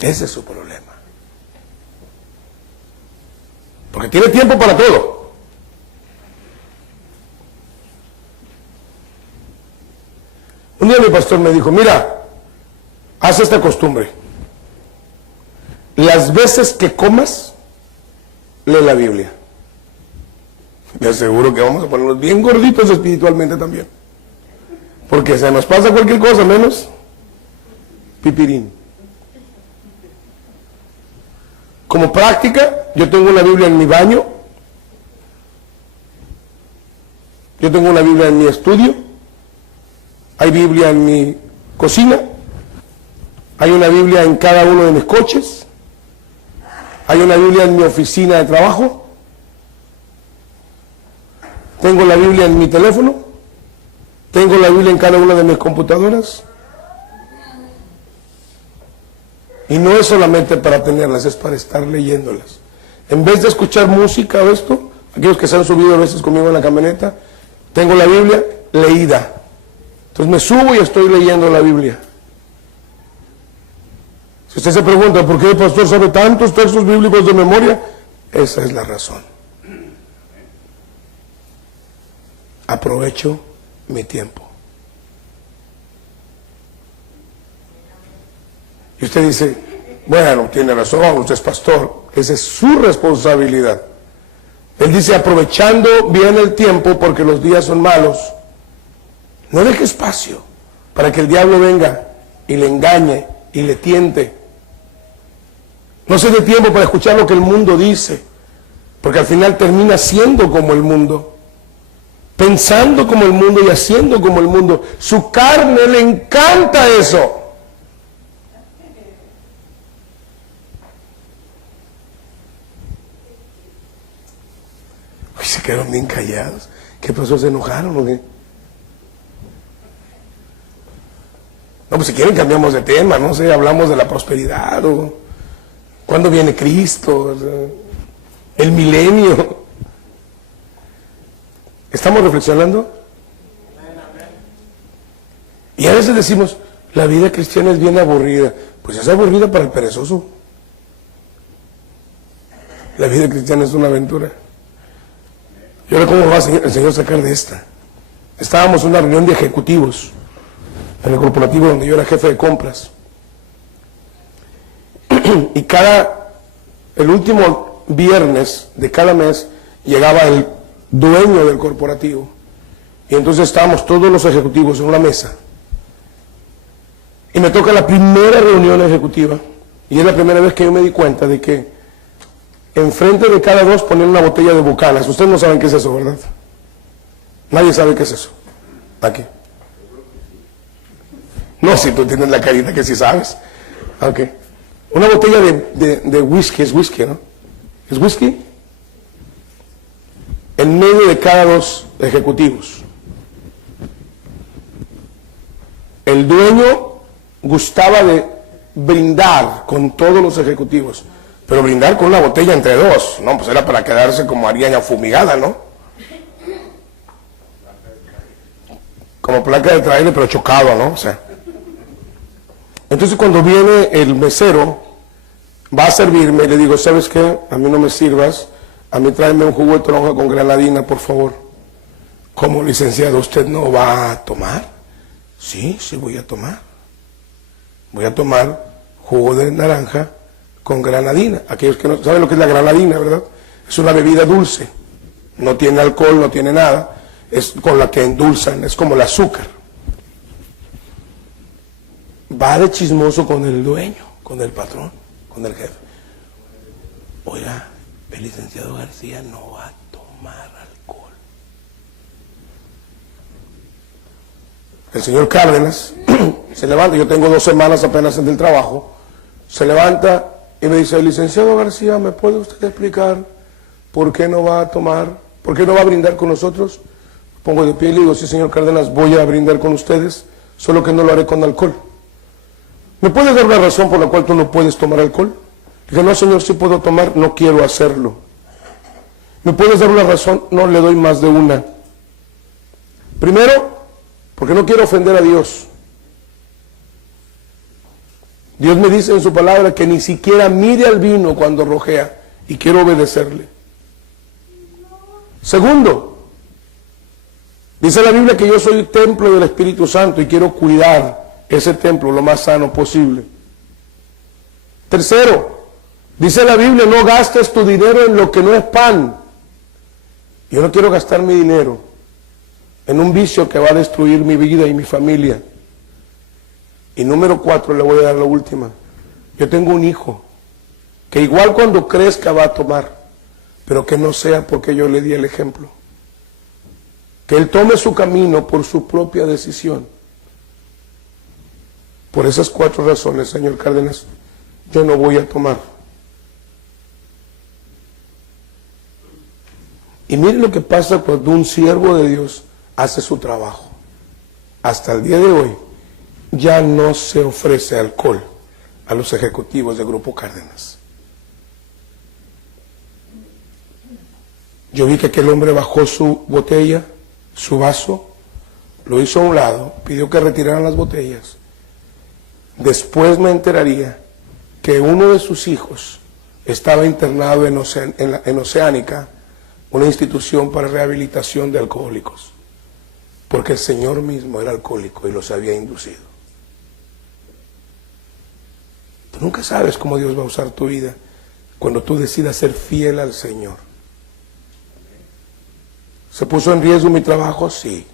Ese es su problema. Porque tiene tiempo para todo. Un día mi pastor me dijo, mira, haz esta costumbre. Las veces que comas, lee la Biblia. Me aseguro que vamos a ponernos bien gorditos espiritualmente también. Porque se nos pasa cualquier cosa menos pipirín. Como práctica, yo tengo una Biblia en mi baño, yo tengo una Biblia en mi estudio, hay Biblia en mi cocina, hay una Biblia en cada uno de mis coches, hay una Biblia en mi oficina de trabajo, tengo la Biblia en mi teléfono, tengo la Biblia en cada una de mis computadoras. Y no es solamente para tenerlas, es para estar leyéndolas. En vez de escuchar música o esto, aquellos que se han subido a veces conmigo en la camioneta, tengo la Biblia leída. Entonces me subo y estoy leyendo la Biblia. Si usted se pregunta, ¿por qué el pastor sabe tantos textos bíblicos de memoria? Esa es la razón. Aprovecho mi tiempo. Y usted dice, bueno, tiene razón, usted es pastor, esa es su responsabilidad. Él dice, aprovechando bien el tiempo porque los días son malos, no deje espacio para que el diablo venga y le engañe y le tiente. No se dé tiempo para escuchar lo que el mundo dice. Porque al final termina siendo como el mundo, pensando como el mundo y haciendo como el mundo. Su carne le encanta eso. Uy, se quedaron bien callados. ¿Qué pasó? ¿Se enojaron o qué? No, pues si quieren cambiamos de tema, no sé, hablamos de la prosperidad o cuándo viene Cristo, o sea, el milenio. ¿Estamos reflexionando? Y a veces decimos, la vida cristiana es bien aburrida. Pues es aburrida para el perezoso. La vida cristiana es una aventura. Y ahora, ¿cómo va el Señor a sacar de esta? Estábamos en una reunión de ejecutivos en el corporativo donde yo era jefe de compras. Y el último viernes de cada mes llegaba el dueño del corporativo. Y entonces estábamos todos los ejecutivos en una mesa. Y me toca la primera reunión ejecutiva. Y es la primera vez que yo me di cuenta de que enfrente de cada dos ponían una botella de Bucanas. Ustedes no saben qué es eso, ¿verdad? Nadie sabe qué es eso. Aquí. No, si tú tienes la carita que sí sabes. Ok. Una botella de whisky, es whisky, ¿no? ¿Es whisky? En medio de cada dos ejecutivos. El dueño gustaba de brindar con todos los ejecutivos, pero brindar con una botella entre dos, no, pues era para quedarse como ariaña fumigada, ¿no? Como placa de trailer, pero chocado, ¿no? O sea. Entonces cuando viene el mesero, va a servirme, y le digo, ¿sabes qué? A mí no me sirvas, a mí tráeme un jugo de toronja con granadina, por favor. ¿Cómo, licenciado, usted no va a tomar? Sí, sí voy a tomar. Voy a tomar jugo de naranja con granadina. Aquellos que no saben lo que es la granadina, ¿verdad? Es una bebida dulce. No tiene alcohol, no tiene nada. Es con la que endulzan, es como el azúcar. Va de chismoso con el dueño, con el patrón, con el jefe. Oiga, el licenciado García no va a tomar alcohol. El señor Cárdenas se levanta, yo tengo 2 semanas apenas en el trabajo, se levanta y me dice, licenciado García, ¿me puede usted explicar por qué no va a tomar, por qué no va a brindar con nosotros? Pongo de pie y le digo, sí señor Cárdenas, voy a brindar con ustedes, solo que no lo haré con alcohol. ¿Me puedes dar una razón por la cual tú no puedes tomar alcohol? Dije, no señor, sí puedo tomar, no quiero hacerlo. ¿Me puedes dar una razón? No, le doy más de una. Primero, porque no quiero ofender a Dios. Dios me dice en su palabra que ni siquiera mire al vino cuando rojea, y quiero obedecerle. Segundo, dice la Biblia que yo soy templo del Espíritu Santo y quiero cuidar ese templo lo más sano posible. Tercero, dice la Biblia, no gastes tu dinero en lo que no es pan. Yo no quiero gastar mi dinero en un vicio que va a destruir mi vida y mi familia. Y número 4, le voy a dar la última. Yo tengo un hijo que igual cuando crezca va a tomar, pero que no sea porque yo le di el ejemplo. Que él tome su camino por su propia decisión. Por esas 4 razones, señor Cárdenas, yo no voy a tomar. Y miren lo que pasa cuando un siervo de Dios hace su trabajo. Hasta el día de hoy ya no se ofrece alcohol a los ejecutivos del Grupo Cárdenas. Yo vi que aquel hombre bajó su botella, su vaso, lo hizo a un lado, pidió que retiraran las botellas. Después me enteraría que uno de sus hijos estaba internado en Oceánica, una institución para rehabilitación de alcohólicos, porque el Señor mismo era alcohólico y los había inducido. Tú nunca sabes cómo Dios va a usar tu vida cuando tú decidas ser fiel al Señor. ¿Se puso en riesgo mi trabajo? Sí.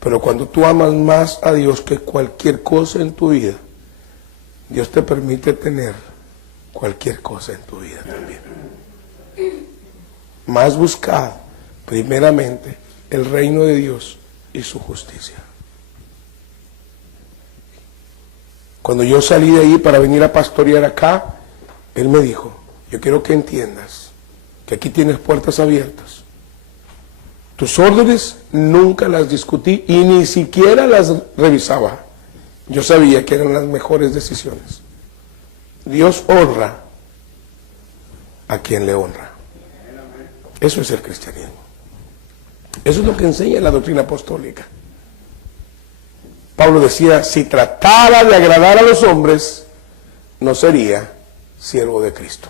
Pero cuando tú amas más a Dios que cualquier cosa en tu vida, Dios te permite tener cualquier cosa en tu vida también. Mas buscad primeramente el reino de Dios y su justicia. Cuando yo salí de ahí para venir a pastorear acá, él me dijo, yo quiero que entiendas que aquí tienes puertas abiertas. Tus órdenes nunca las discutí y ni siquiera las revisaba. Yo sabía que eran las mejores decisiones. Dios honra a quien le honra. Eso es el cristianismo. Eso es lo que enseña la doctrina apostólica. Pablo decía, si tratara de agradar a los hombres, no sería siervo de Cristo.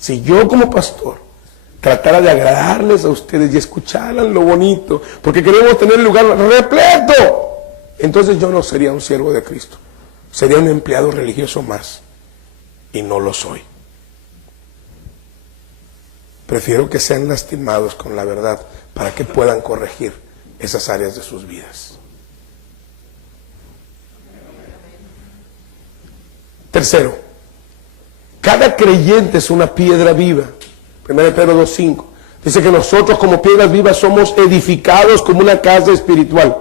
Si yo como pastor tratara de agradarles a ustedes y escucharan lo bonito, porque queremos tener el lugar repleto, entonces yo no sería un siervo de Cristo. Sería un empleado religioso más. Y no lo soy. Prefiero que sean lastimados con la verdad para que puedan corregir esas áreas de sus vidas. Tercero, cada creyente es una piedra viva. 1 Pedro 2:5 dice que nosotros como piedras vivas somos edificados como una casa espiritual.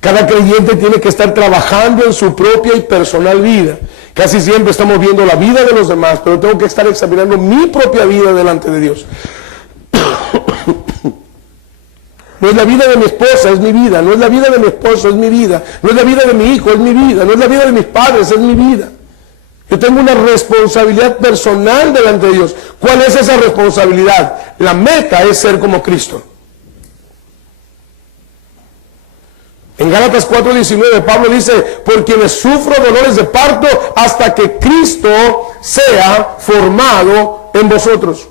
Cada creyente tiene que estar trabajando en su propia y personal vida. Casi siempre estamos viendo la vida de los demás, pero tengo que estar examinando mi propia vida delante de Dios. No es la vida de mi esposa, es mi vida. No es la vida de mi esposo, es mi vida. No es la vida de mi hijo, es mi vida. No es la vida de mis padres, es mi vida. Yo tengo una responsabilidad personal delante de Dios. ¿Cuál es esa responsabilidad? La meta es ser como Cristo. En Gálatas 4:19 Pablo dice, por quienes sufro dolores de parto hasta que Cristo sea formado en vosotros.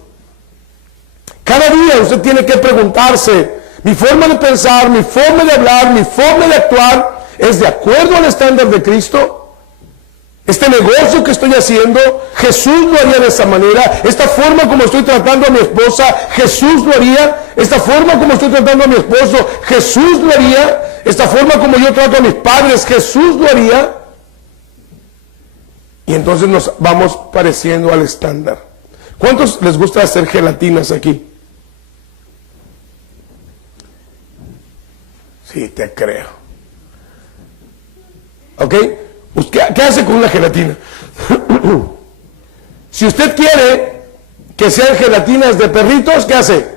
Cada día usted tiene que preguntarse, mi forma de pensar, mi forma de hablar, mi forma de actuar, ¿es de acuerdo al estándar de Cristo? Este negocio que estoy haciendo, Jesús lo haría de esa manera. Esta forma como estoy tratando a mi esposa, Jesús lo haría. Esta forma como estoy tratando a mi esposo, Jesús lo haría. Esta forma como yo trato a mis padres, Jesús lo haría. Y entonces nos vamos pareciendo al estándar. ¿Cuántos les gusta hacer gelatinas aquí? Sí, te creo. ¿Ok? ¿Qué hace con una gelatina? Si usted quiere que sean gelatinas de perritos, ¿qué hace?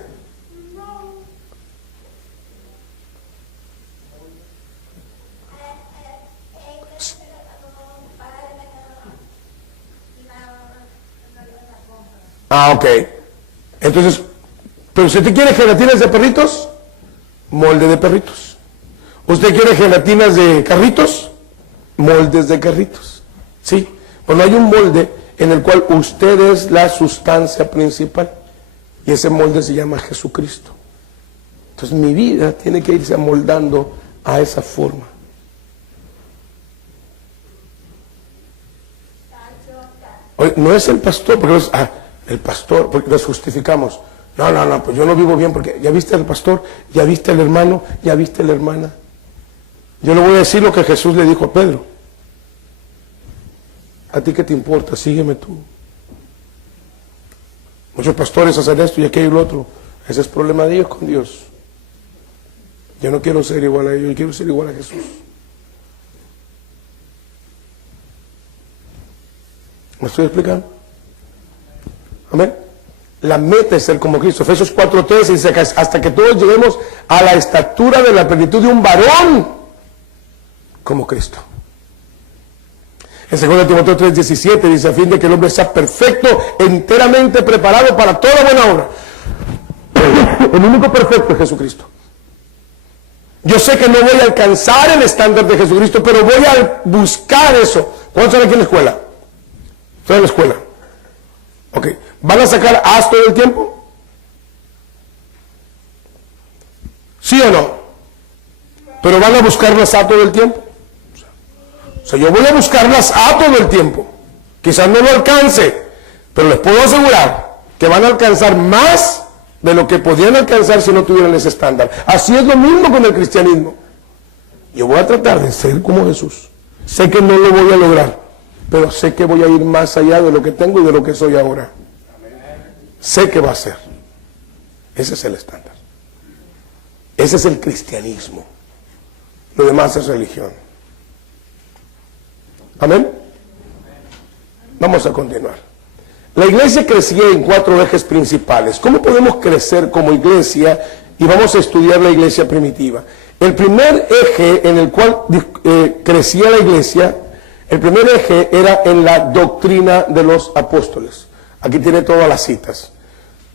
Ok. Entonces, ¿pero usted quiere gelatinas de perritos? Molde de perritos. ¿Usted quiere gelatinas de carritos? Moldes de carritos, ¿sí? Bueno, hay un molde en el cual usted es la sustancia principal y ese molde se llama Jesucristo. Entonces mi vida tiene que irse amoldando a esa forma. Oye, no es el pastor, porque el pastor, porque nos justificamos. No, pues yo no vivo bien porque ya viste al pastor, ya viste al hermano, ya viste a la hermana. Yo le voy a decir lo que Jesús le dijo a Pedro. ¿A ti qué te importa? Sígueme tú. Muchos pastores hacen esto y aquello y lo otro. Ese es problema de ellos con Dios. Yo no quiero ser igual a ellos, yo quiero ser igual a Jesús. ¿Me estoy explicando? Amén. La meta es ser como Cristo. Efesios 4:13 dice que hasta que todos lleguemos a la estatura de la plenitud de un varón como Cristo. En 2 Timoteo 3:17 dice, a fin de que el hombre sea perfecto, enteramente preparado para toda buena obra. El único perfecto es Jesucristo. Yo sé que no voy a alcanzar el estándar de Jesucristo, pero voy a buscar eso. ¿Cuántos están aquí en la escuela? ¿Están en la escuela? Ok. ¿Van a sacar As todo el tiempo? ¿Sí o no? ¿Pero van a buscar las A todo el tiempo? O sea, yo voy a buscar las A todo el tiempo. Quizás no lo alcance, pero les puedo asegurar que van a alcanzar más de lo que podían alcanzar si no tuvieran ese estándar. Así es lo mismo con el cristianismo. Yo voy a tratar de ser como Jesús. Sé que no lo voy a lograr, pero sé que voy a ir más allá de lo que tengo y de lo que soy ahora. sé que va a ser. Ese es el estándar. Ese es el cristianismo. Lo demás es religión. Amén. Vamos a continuar. La iglesia crecía en 4 ejes principales. ¿Cómo podemos crecer como iglesia? Y vamos a estudiar la iglesia primitiva. El primer eje en el cual crecía la iglesia, el primer eje era en la doctrina de los apóstoles. Aquí tiene todas las citas.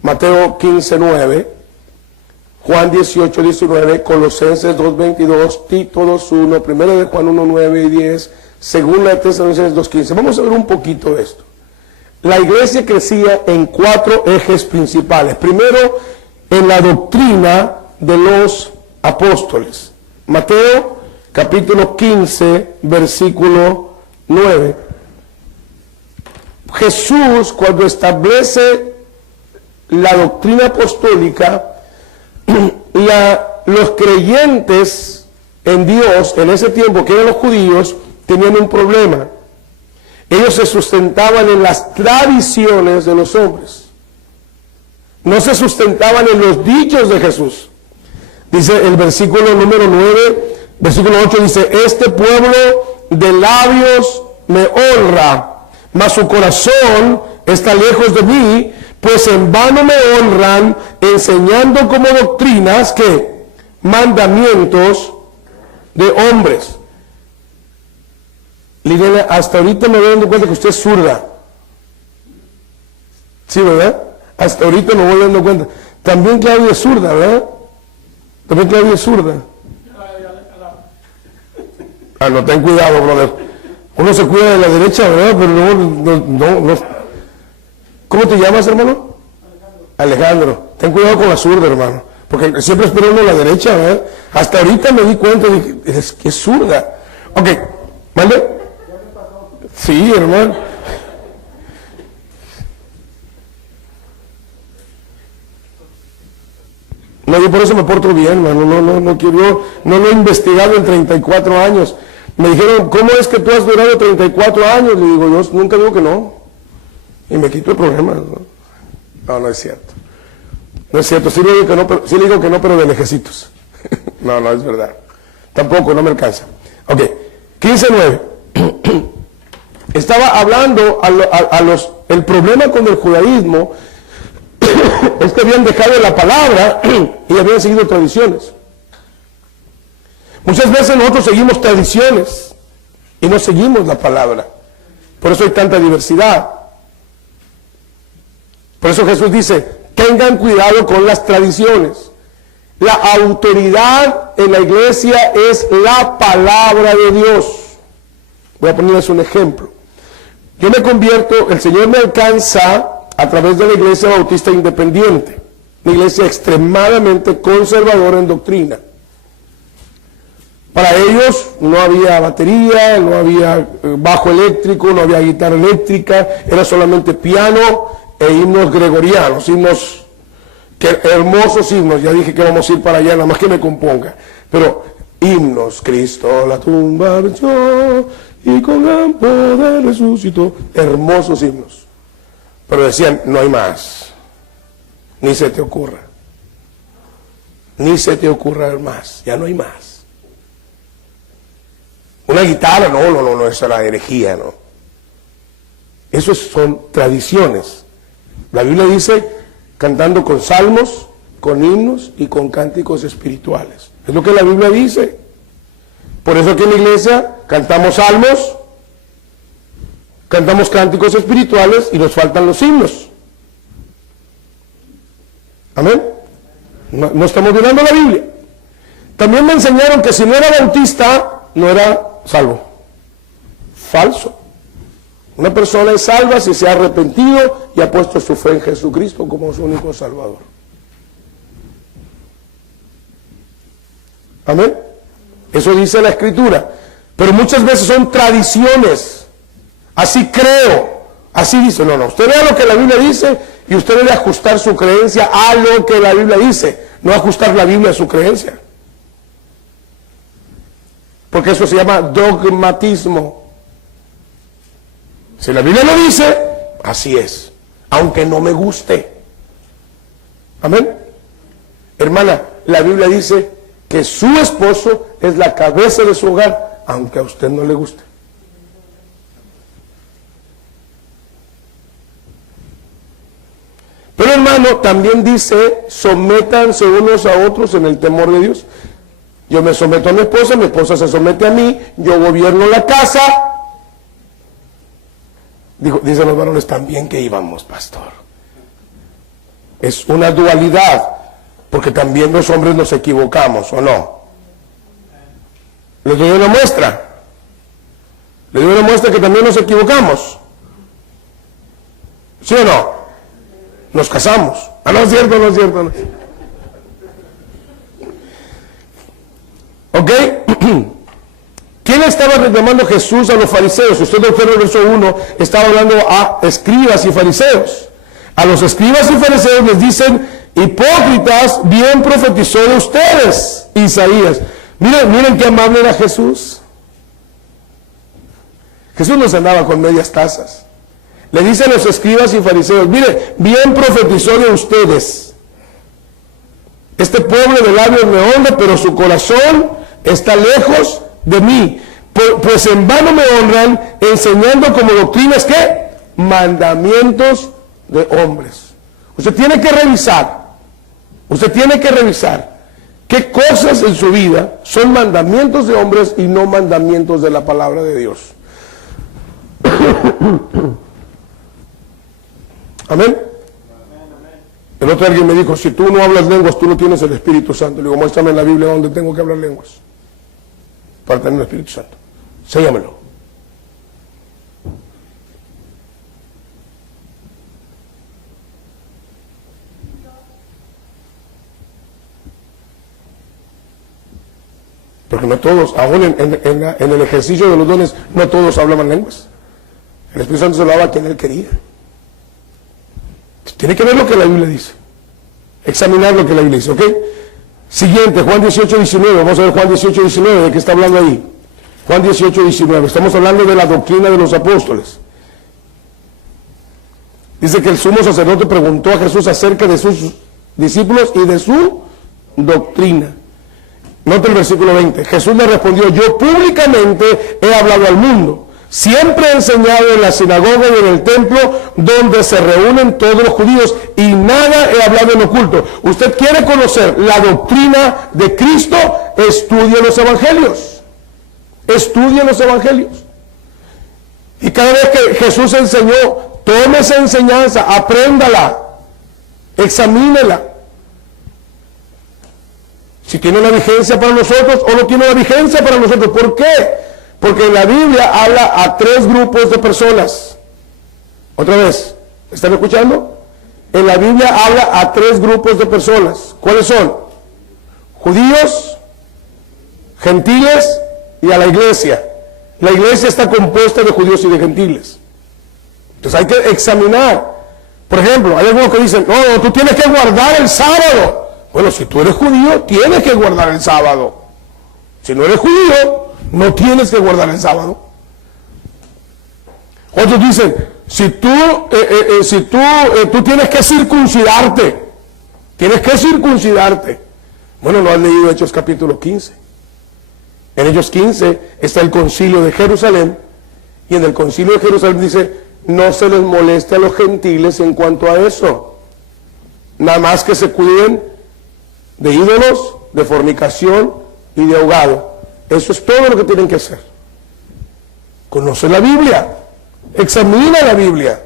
Mateo 15:9, Juan 18:19, Colosenses 2:22, Tito 2:1, 1 de Juan 1:9 y 10, Segunda de Tesalonicenses 2:15. Vamos a ver un poquito de esto. La iglesia crecía en 4 ejes principales. Primero, en la doctrina de los apóstoles. Mateo capítulo 15, versículo 9. Jesús, cuando establece la doctrina apostólica, los creyentes en Dios en ese tiempo, que eran los judíos, tenían un problema. Ellos se sustentaban en las tradiciones de los hombres. No se sustentaban en los dichos de Jesús. Dice el versículo número 9, versículo 8, dice: este pueblo de labios me honra, mas su corazón está lejos de mí, pues en vano me honran, enseñando como doctrinas que mandamientos de hombres. Liliana, hasta ahorita me voy dando cuenta que usted es zurda. Sí, ¿verdad? Hasta ahorita me voy dando cuenta. También Claudia es zurda, ¿verdad? También Claudia es zurda. Ah, no, ten cuidado, brother. Uno se cuida de la derecha, ¿verdad? Pero no. ¿Cómo te llamas, hermano? Alejandro. Ten cuidado con la zurda, hermano. Porque siempre espero uno a la derecha, ¿verdad? Hasta ahorita me di cuenta de que es zurda. Ok, ¿vale? Sí, hermano. No, yo por eso me porto bien, hermano. No lo he investigado en 34 años. Me dijeron, ¿cómo es que tú has durado 34 años? Le digo, yo nunca digo que no. Y me quito el problema. No es cierto. No es cierto. Sí le digo que no, pero de lejecitos. No es verdad. Tampoco, no me alcanza. Ok, 15:9. Estaba hablando el problema con el judaísmo es que habían dejado la palabra y habían seguido tradiciones. Muchas veces nosotros seguimos tradiciones y no seguimos la palabra. Por eso hay tanta diversidad. Por eso Jesús dice, tengan cuidado con las tradiciones. La autoridad en la iglesia es la palabra de Dios. Voy a ponerles un ejemplo. Yo me convierto, el Señor me alcanza a través de la Iglesia Bautista Independiente, una iglesia extremadamente conservadora en doctrina. Para ellos no había batería, no había bajo eléctrico, no había guitarra eléctrica, era solamente piano e himnos gregorianos, hermosos himnos. Ya dije que vamos a ir para allá, nada más que me componga. Pero himnos, Cristo la tumba venció y con gran poder resucitó. Hermosos himnos. Pero decían, no hay más. Ni se te ocurra. Ni se te ocurra más. Ya no hay más. Una guitarra, no, esa es la herejía, no. Esos son tradiciones. La Biblia dice, cantando con salmos, con himnos y con cánticos espirituales. Es lo que la Biblia dice. Por eso aquí en la iglesia cantamos salmos, cantamos cánticos espirituales y nos faltan los himnos. Amén. No estamos violando la Biblia. También me enseñaron que si no era bautista, no era salvo. Falso. Una persona es salva si se ha arrepentido y ha puesto su fe en Jesucristo como su único Salvador. Amén. Eso dice la Escritura. Pero muchas veces son tradiciones. Así creo. Así dice. No. Usted vea lo que la Biblia dice y usted debe ajustar su creencia a lo que la Biblia dice. No ajustar la Biblia a su creencia. Porque eso se llama dogmatismo. Si la Biblia lo dice, así es. Aunque no me guste. Amén. Hermana, la Biblia dice que su esposo es la cabeza de su hogar, aunque a usted no le guste. Pero hermano, también dice, sométanse unos a otros en el temor de Dios. Yo me someto a mi esposa se somete a mí, yo gobierno la casa. Dicen los varones, también que íbamos, pastor. Es una dualidad, porque también los hombres nos equivocamos, ¿o no? Les doy una muestra. Les doy una muestra que también nos equivocamos. ¿Sí o no? Nos casamos. Ah, no es cierto, no es cierto. No. ¿Ok? ¿Quién estaba reclamando Jesús a los fariseos? Usted observa el verso 1, estaba hablando a escribas y fariseos. A los escribas y fariseos les dicen, hipócritas, bien profetizó de ustedes, Isaías. Miren qué amable era Jesús. Jesús no se andaba con medias tazas. Le dicen los escribas y fariseos, mire, bien profetizó de ustedes. Este pueblo de labios me honra, pero su corazón está lejos de mí. Pues en vano me honran, enseñando como doctrinas, ¿qué? Mandamientos de hombres. Usted tiene que revisar qué cosas en su vida son mandamientos de hombres y no mandamientos de la palabra de Dios. Amén. El otro alguien me dijo, si tú no hablas lenguas, tú no tienes el Espíritu Santo. Le digo, muéstrame en la Biblia donde tengo que hablar lenguas para tener el Espíritu Santo. Séñamelo. Porque no todos, aún en el ejercicio de los dones, no todos hablaban lenguas. El Espíritu Santo se lo daba a quien él quería. Tiene que ver lo que la Biblia dice. Examinar lo que la Biblia dice, ¿ok? Siguiente, Juan 18, 19. Vamos a ver Juan 18, 19. ¿De qué está hablando ahí? Juan 18, 19. Estamos hablando de la doctrina de los apóstoles. Dice que el sumo sacerdote preguntó a Jesús acerca de sus discípulos y de su doctrina. Note el versículo 20. Jesús le respondió, yo públicamente he hablado al mundo. Siempre he enseñado en la sinagoga y en el templo donde se reúnen todos los judíos y nada he hablado en oculto. Usted quiere conocer la doctrina de Cristo, estudie los evangelios. Estudie los evangelios. Y cada vez que Jesús enseñó, tome esa enseñanza, apréndala, examínela. Si tiene una vigencia para nosotros o no tiene una vigencia para nosotros. ¿Por qué? Porque la Biblia habla a 3 grupos de personas. Otra vez, ¿están escuchando? En la Biblia habla a 3 grupos de personas. ¿Cuáles son? Judíos, gentiles y a la iglesia. La iglesia está compuesta de judíos y de gentiles. Entonces hay que examinar. Por ejemplo, hay algunos que dicen, no, tú tienes que guardar el sábado. Bueno, si tú eres judío, tienes que guardar el sábado. Si no eres judío, no tienes que guardar el sábado. Otros dicen, tú tienes que circuncidarte. Tienes que circuncidarte. Bueno, no has leído Hechos capítulo 15. En Hechos 15 está el concilio de Jerusalén. Y en el concilio de Jerusalén dice, no se les moleste a los gentiles en cuanto a eso. Nada más que se cuiden de ídolos, de fornicación y de ahogado. Eso es todo lo que tienen que hacer. Conoce la Biblia, examina la Biblia.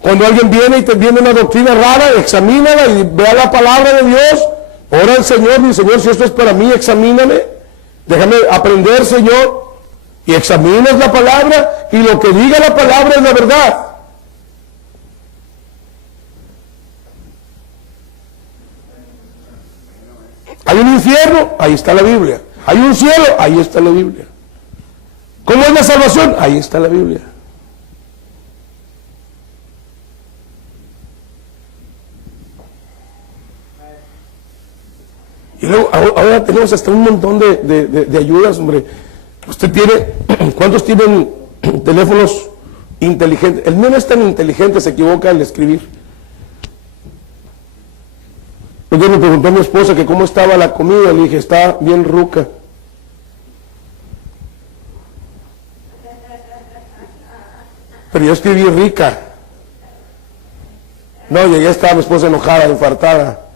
Cuando alguien viene y te viene una doctrina rara, examínala y vea la palabra de Dios. Ora al Señor, dice, Señor, si esto es para mí, examíname. Déjame aprender, Señor. Y examinas la palabra y lo que diga la palabra es la verdad. Hay un infierno, ahí está la Biblia. Hay un cielo, ahí está la Biblia. ¿Cómo es la salvación? Ahí está la Biblia. Y luego, ahora tenemos hasta un montón de ayudas, hombre. Usted tiene, ¿cuántos tienen teléfonos inteligentes? El mío no es tan inteligente, se equivoca al escribir. preguntó a mi esposa que cómo estaba la comida. Le dije, está bien ruca. Pero yo escribí rica. No, llegué, estaba mi esposa enojada, infartada.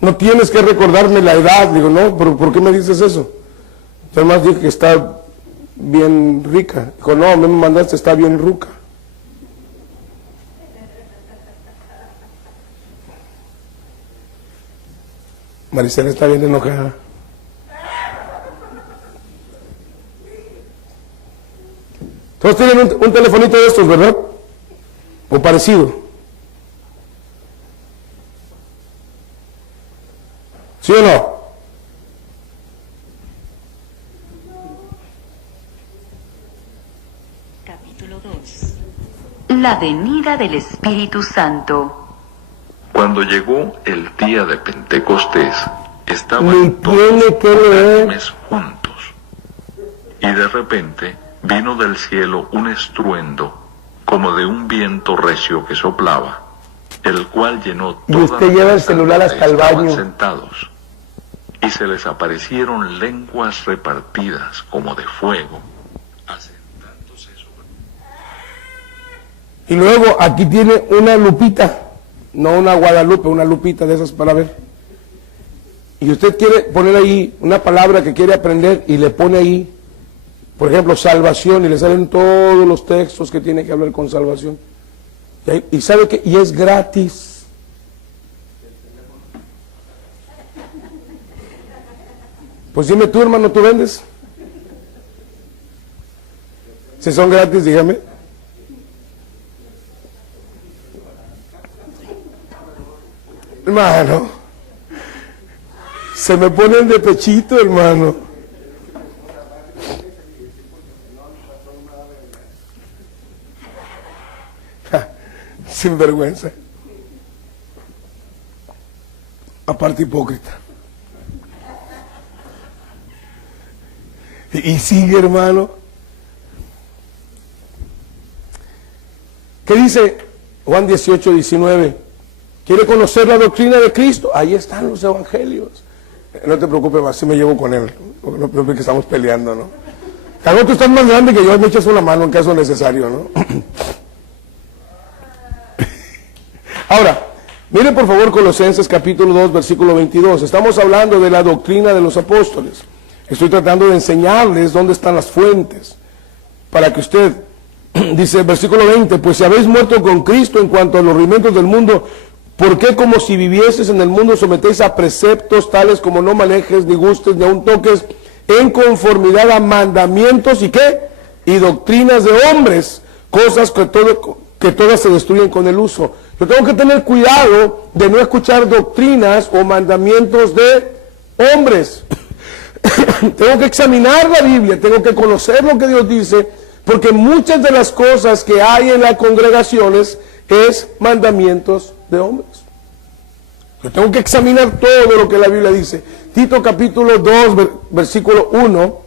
No tienes que recordarme la edad. Digo, no, pero ¿por qué me dices eso? Además dije que está bien rica. Dijo, no, me mandaste, está bien ruca. Maricela está bien enojada. Todos tienen un telefonito de estos, ¿verdad? O parecido. ¿Sí o no? Capítulo 2. La venida del Espíritu Santo. Cuando llegó el día de Pentecostés, Ni estaban tiene todos que leer. unánimes juntos. Y de repente vino del cielo un estruendo, como de un viento recio que soplaba, el cual llenó Y toda usted la lleva el casa celular donde hasta el estaban baño. sentados. Y se les aparecieron lenguas repartidas como de fuego, asentándose sobre. Y luego aquí tiene una lupita, no una Guadalupe, una lupita de esas para ver. Y usted quiere poner ahí una palabra que quiere aprender y le pone ahí, por ejemplo, salvación, y le salen todos los textos que tiene que hablar con salvación. Y sabe que, y es gratis. Pues dime tú, hermano, ¿tú vendes? Si son gratis, dígame. Hermano, se me ponen de pechito, hermano. Sin vergüenza. Aparte hipócrita. Y sigue, hermano. ¿Qué dice Juan 18:19? ¿Quiere conocer la doctrina de Cristo? Ahí están los evangelios. No te preocupes más, si me llevo con él. No te preocupes que estamos peleando, ¿no? Cago, tú estás más grande que yo, me echas una mano en caso necesario, ¿no? Ahora, mire por favor Colosenses capítulo 2, versículo 22. Estamos hablando de la doctrina de los apóstoles. Estoy tratando de enseñarles dónde están las fuentes, para que usted, dice el versículo 20, pues si habéis muerto con Cristo en cuanto a los rudimentos del mundo, ¿por qué como si vivieses en el mundo sometéis a preceptos tales como no manejes, ni gustes, ni aun toques, en conformidad a mandamientos y qué? Y doctrinas de hombres, cosas que todas se destruyen con el uso? Yo tengo que tener cuidado de no escuchar doctrinas o mandamientos de hombres. Tengo que examinar la Biblia, tengo que conocer lo que Dios dice, porque muchas de las cosas que hay en las congregaciones es mandamientos de hombres. Yo tengo que examinar todo lo que la Biblia dice. Tito capítulo 2, versículo 1.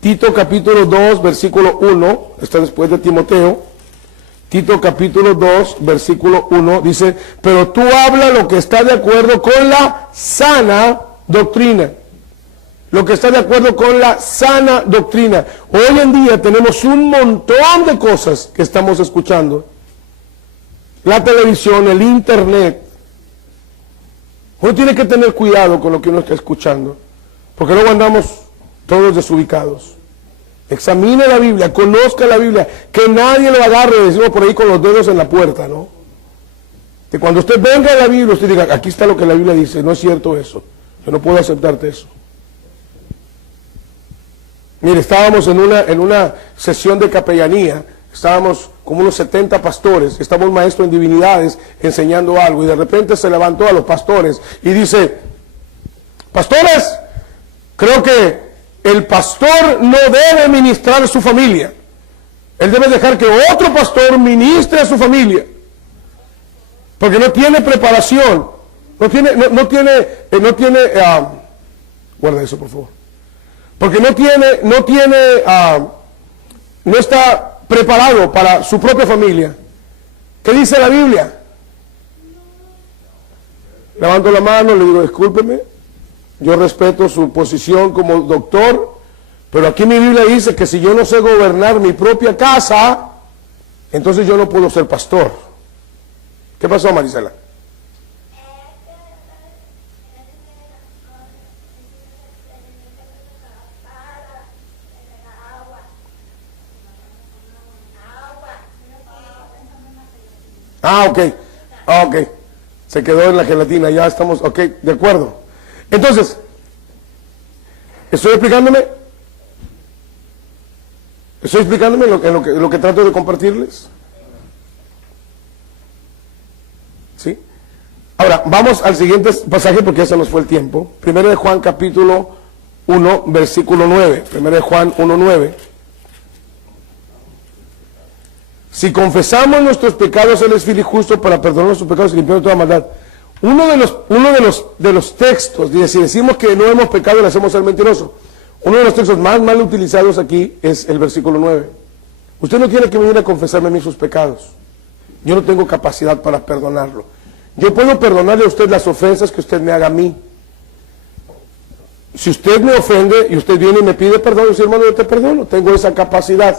Tito capítulo 2, versículo 1, está después de Timoteo. Tito capítulo 2, versículo 1, dice, pero tú habla lo que está de acuerdo con la sana doctrina. Lo que está de acuerdo con la sana doctrina. Hoy en día tenemos un montón de cosas que estamos escuchando. La televisión, el internet. Uno tiene que tener cuidado con lo que uno está escuchando, porque luego andamos todos desubicados. Examine la Biblia, conozca la Biblia, que nadie lo agarre, decimos por ahí, con los dedos en la puerta, ¿no? Que cuando usted venga a la Biblia, usted diga, aquí está lo que la Biblia dice, no es cierto eso, yo no puedo aceptarte eso. Mire, estábamos en una sesión de capellanía, estábamos como unos 70 pastores, estaba un maestro en divinidades enseñando algo, y de repente se levantó a los pastores y dice, pastores, creo que el pastor no debe ministrar a su familia, él debe dejar que otro pastor ministre a su familia, porque no tiene preparación, guarda eso por favor, porque no está preparado para su propia familia. ¿Qué dice la Biblia? Levanto la mano, le digo, discúlpeme, yo respeto su posición como doctor, pero aquí mi Biblia dice que si yo no sé gobernar mi propia casa, entonces yo no puedo ser pastor. ¿Qué pasó, Marisela? Ok, ok, se quedó en la gelatina, ya estamos, ok, de acuerdo. Entonces, ¿estoy explicándome lo que trato de compartirles? ¿Sí? Ahora, vamos al siguiente pasaje porque ya se nos fue el tiempo. Primero de Juan capítulo 1, versículo 9. Primero de Juan 1, 9. Si confesamos nuestros pecados, Él es fiel y justo para perdonar nuestros pecados y limpiarnos de toda maldad. Uno de los textos, si decimos que no hemos pecado, le hacemos ser mentiroso. Uno de los textos más mal utilizados aquí es el versículo 9. Usted no tiene que venir a confesarme a mí sus pecados. Yo no tengo capacidad para perdonarlo. Yo puedo perdonarle a usted las ofensas que usted me haga a mí. Si usted me ofende y usted viene y me pide perdón, yo digo, hermano, yo te perdono, tengo esa capacidad.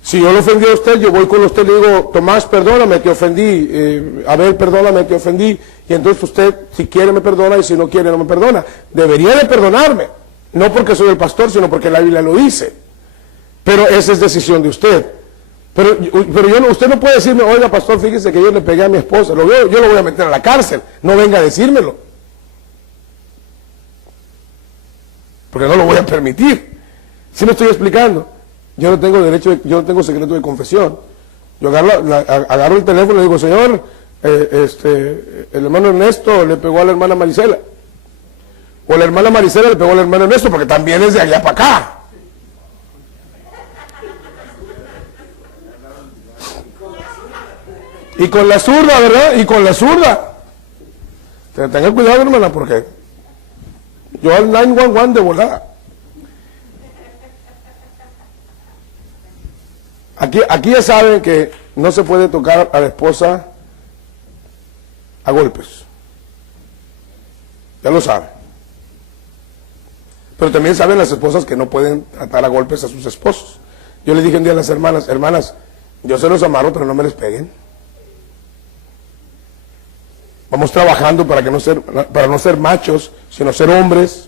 Si yo lo ofendí a usted, yo voy con usted y le digo, Tomás, perdóname, te ofendí, Abel, perdóname, te ofendí, y entonces usted, si quiere me perdona, y si no quiere no me perdona. Debería de perdonarme, no porque soy el pastor, sino porque la Biblia lo dice, pero esa es decisión de usted. Pero yo no, usted no puede decirme, oiga, pastor, fíjese que yo le pegué a mi esposa, yo lo voy a meter a la cárcel, no venga a decírmelo, porque no lo voy a permitir. ¿Sí me estoy explicando? Yo no tengo derecho, yo no tengo secreto de confesión. Yo agarro el teléfono y le digo, señor, el hermano Ernesto le pegó a la hermana Marisela. O la hermana Marisela le pegó al hermano Ernesto, porque también es de allá para acá. Y con la zurda, ¿verdad? Y con la zurda. Tenga cuidado, hermana, porque yo al 911 de volada. Aquí ya saben que no se puede tocar a la esposa a golpes. Ya lo saben. Pero también saben las esposas que no pueden tratar a golpes a sus esposos. Yo les dije un día a las hermanas, yo se los amarro, pero no me les peguen. Vamos trabajando para no ser machos, sino ser hombres,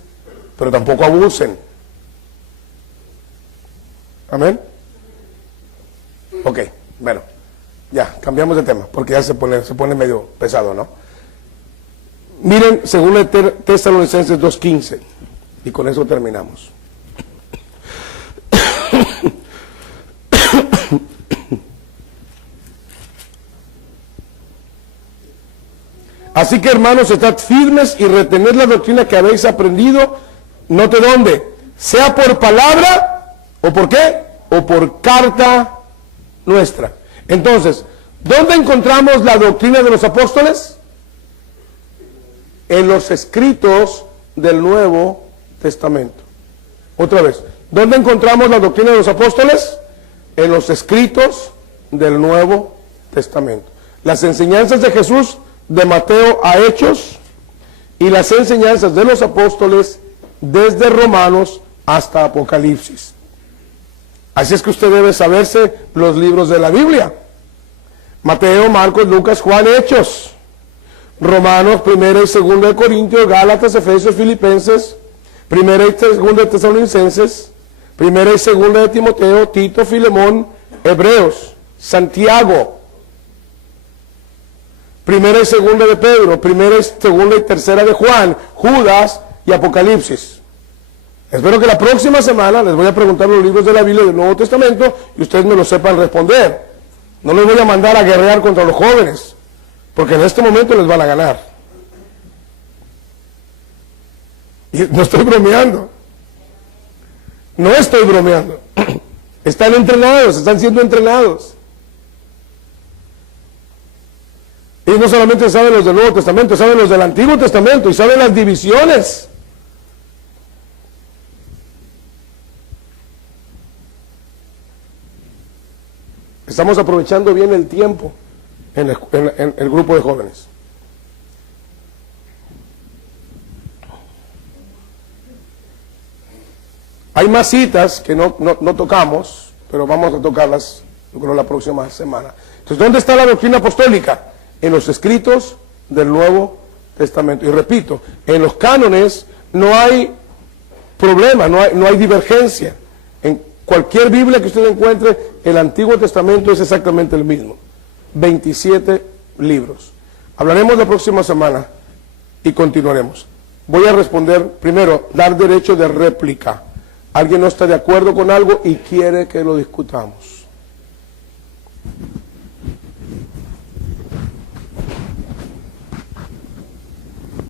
pero tampoco abusen. Amén. Ok, bueno, ya, cambiamos de tema, porque ya se pone medio pesado, ¿no? Miren, según Tesalonicenses 2:15, y con eso terminamos. Así que, hermanos, estad firmes y retened la doctrina que habéis aprendido, note dónde, sea por palabra, o por qué, o por carta nuestra. Entonces, ¿dónde encontramos la doctrina de los apóstoles? En los escritos del Nuevo Testamento. Otra vez, ¿dónde encontramos la doctrina de los apóstoles? En los escritos del Nuevo Testamento. Las enseñanzas de Jesús de Mateo a Hechos y las enseñanzas de los apóstoles desde Romanos hasta Apocalipsis. Así es que usted debe saberse los libros de la Biblia. Mateo, Marcos, Lucas, Juan, Hechos. Romanos, 1 y 2 de Corintios, Gálatas, Efesios, Filipenses, 1 y 2 de Tesalonicenses, 1 y 2 de Timoteo, Tito, Filemón, Hebreos, Santiago, 1 y 2 de Pedro, 1 y 2 y 3 de Juan, Judas y Apocalipsis. Espero que la próxima semana les voy a preguntar los libros de la Biblia del Nuevo Testamento y ustedes me lo sepan responder. No les voy a mandar a guerrear contra los jóvenes, porque en este momento les van a ganar. Y no estoy bromeando. No estoy bromeando. Están entrenados, están siendo entrenados. Y no solamente saben los del Nuevo Testamento, saben los del Antiguo Testamento y saben las divisiones. Estamos aprovechando bien el tiempo en el grupo de jóvenes. Hay más citas que no tocamos, pero vamos a tocarlas, yo creo, la próxima semana. Entonces, ¿dónde está la doctrina apostólica? En los escritos del Nuevo Testamento. Y repito, en los cánones no hay problema, no hay divergencia. En cualquier Biblia que usted encuentre, el Antiguo Testamento es exactamente el mismo. 27 libros. Hablaremos la próxima semana y continuaremos. Voy a responder primero, dar derecho de réplica. Alguien no está de acuerdo con algo y quiere que lo discutamos.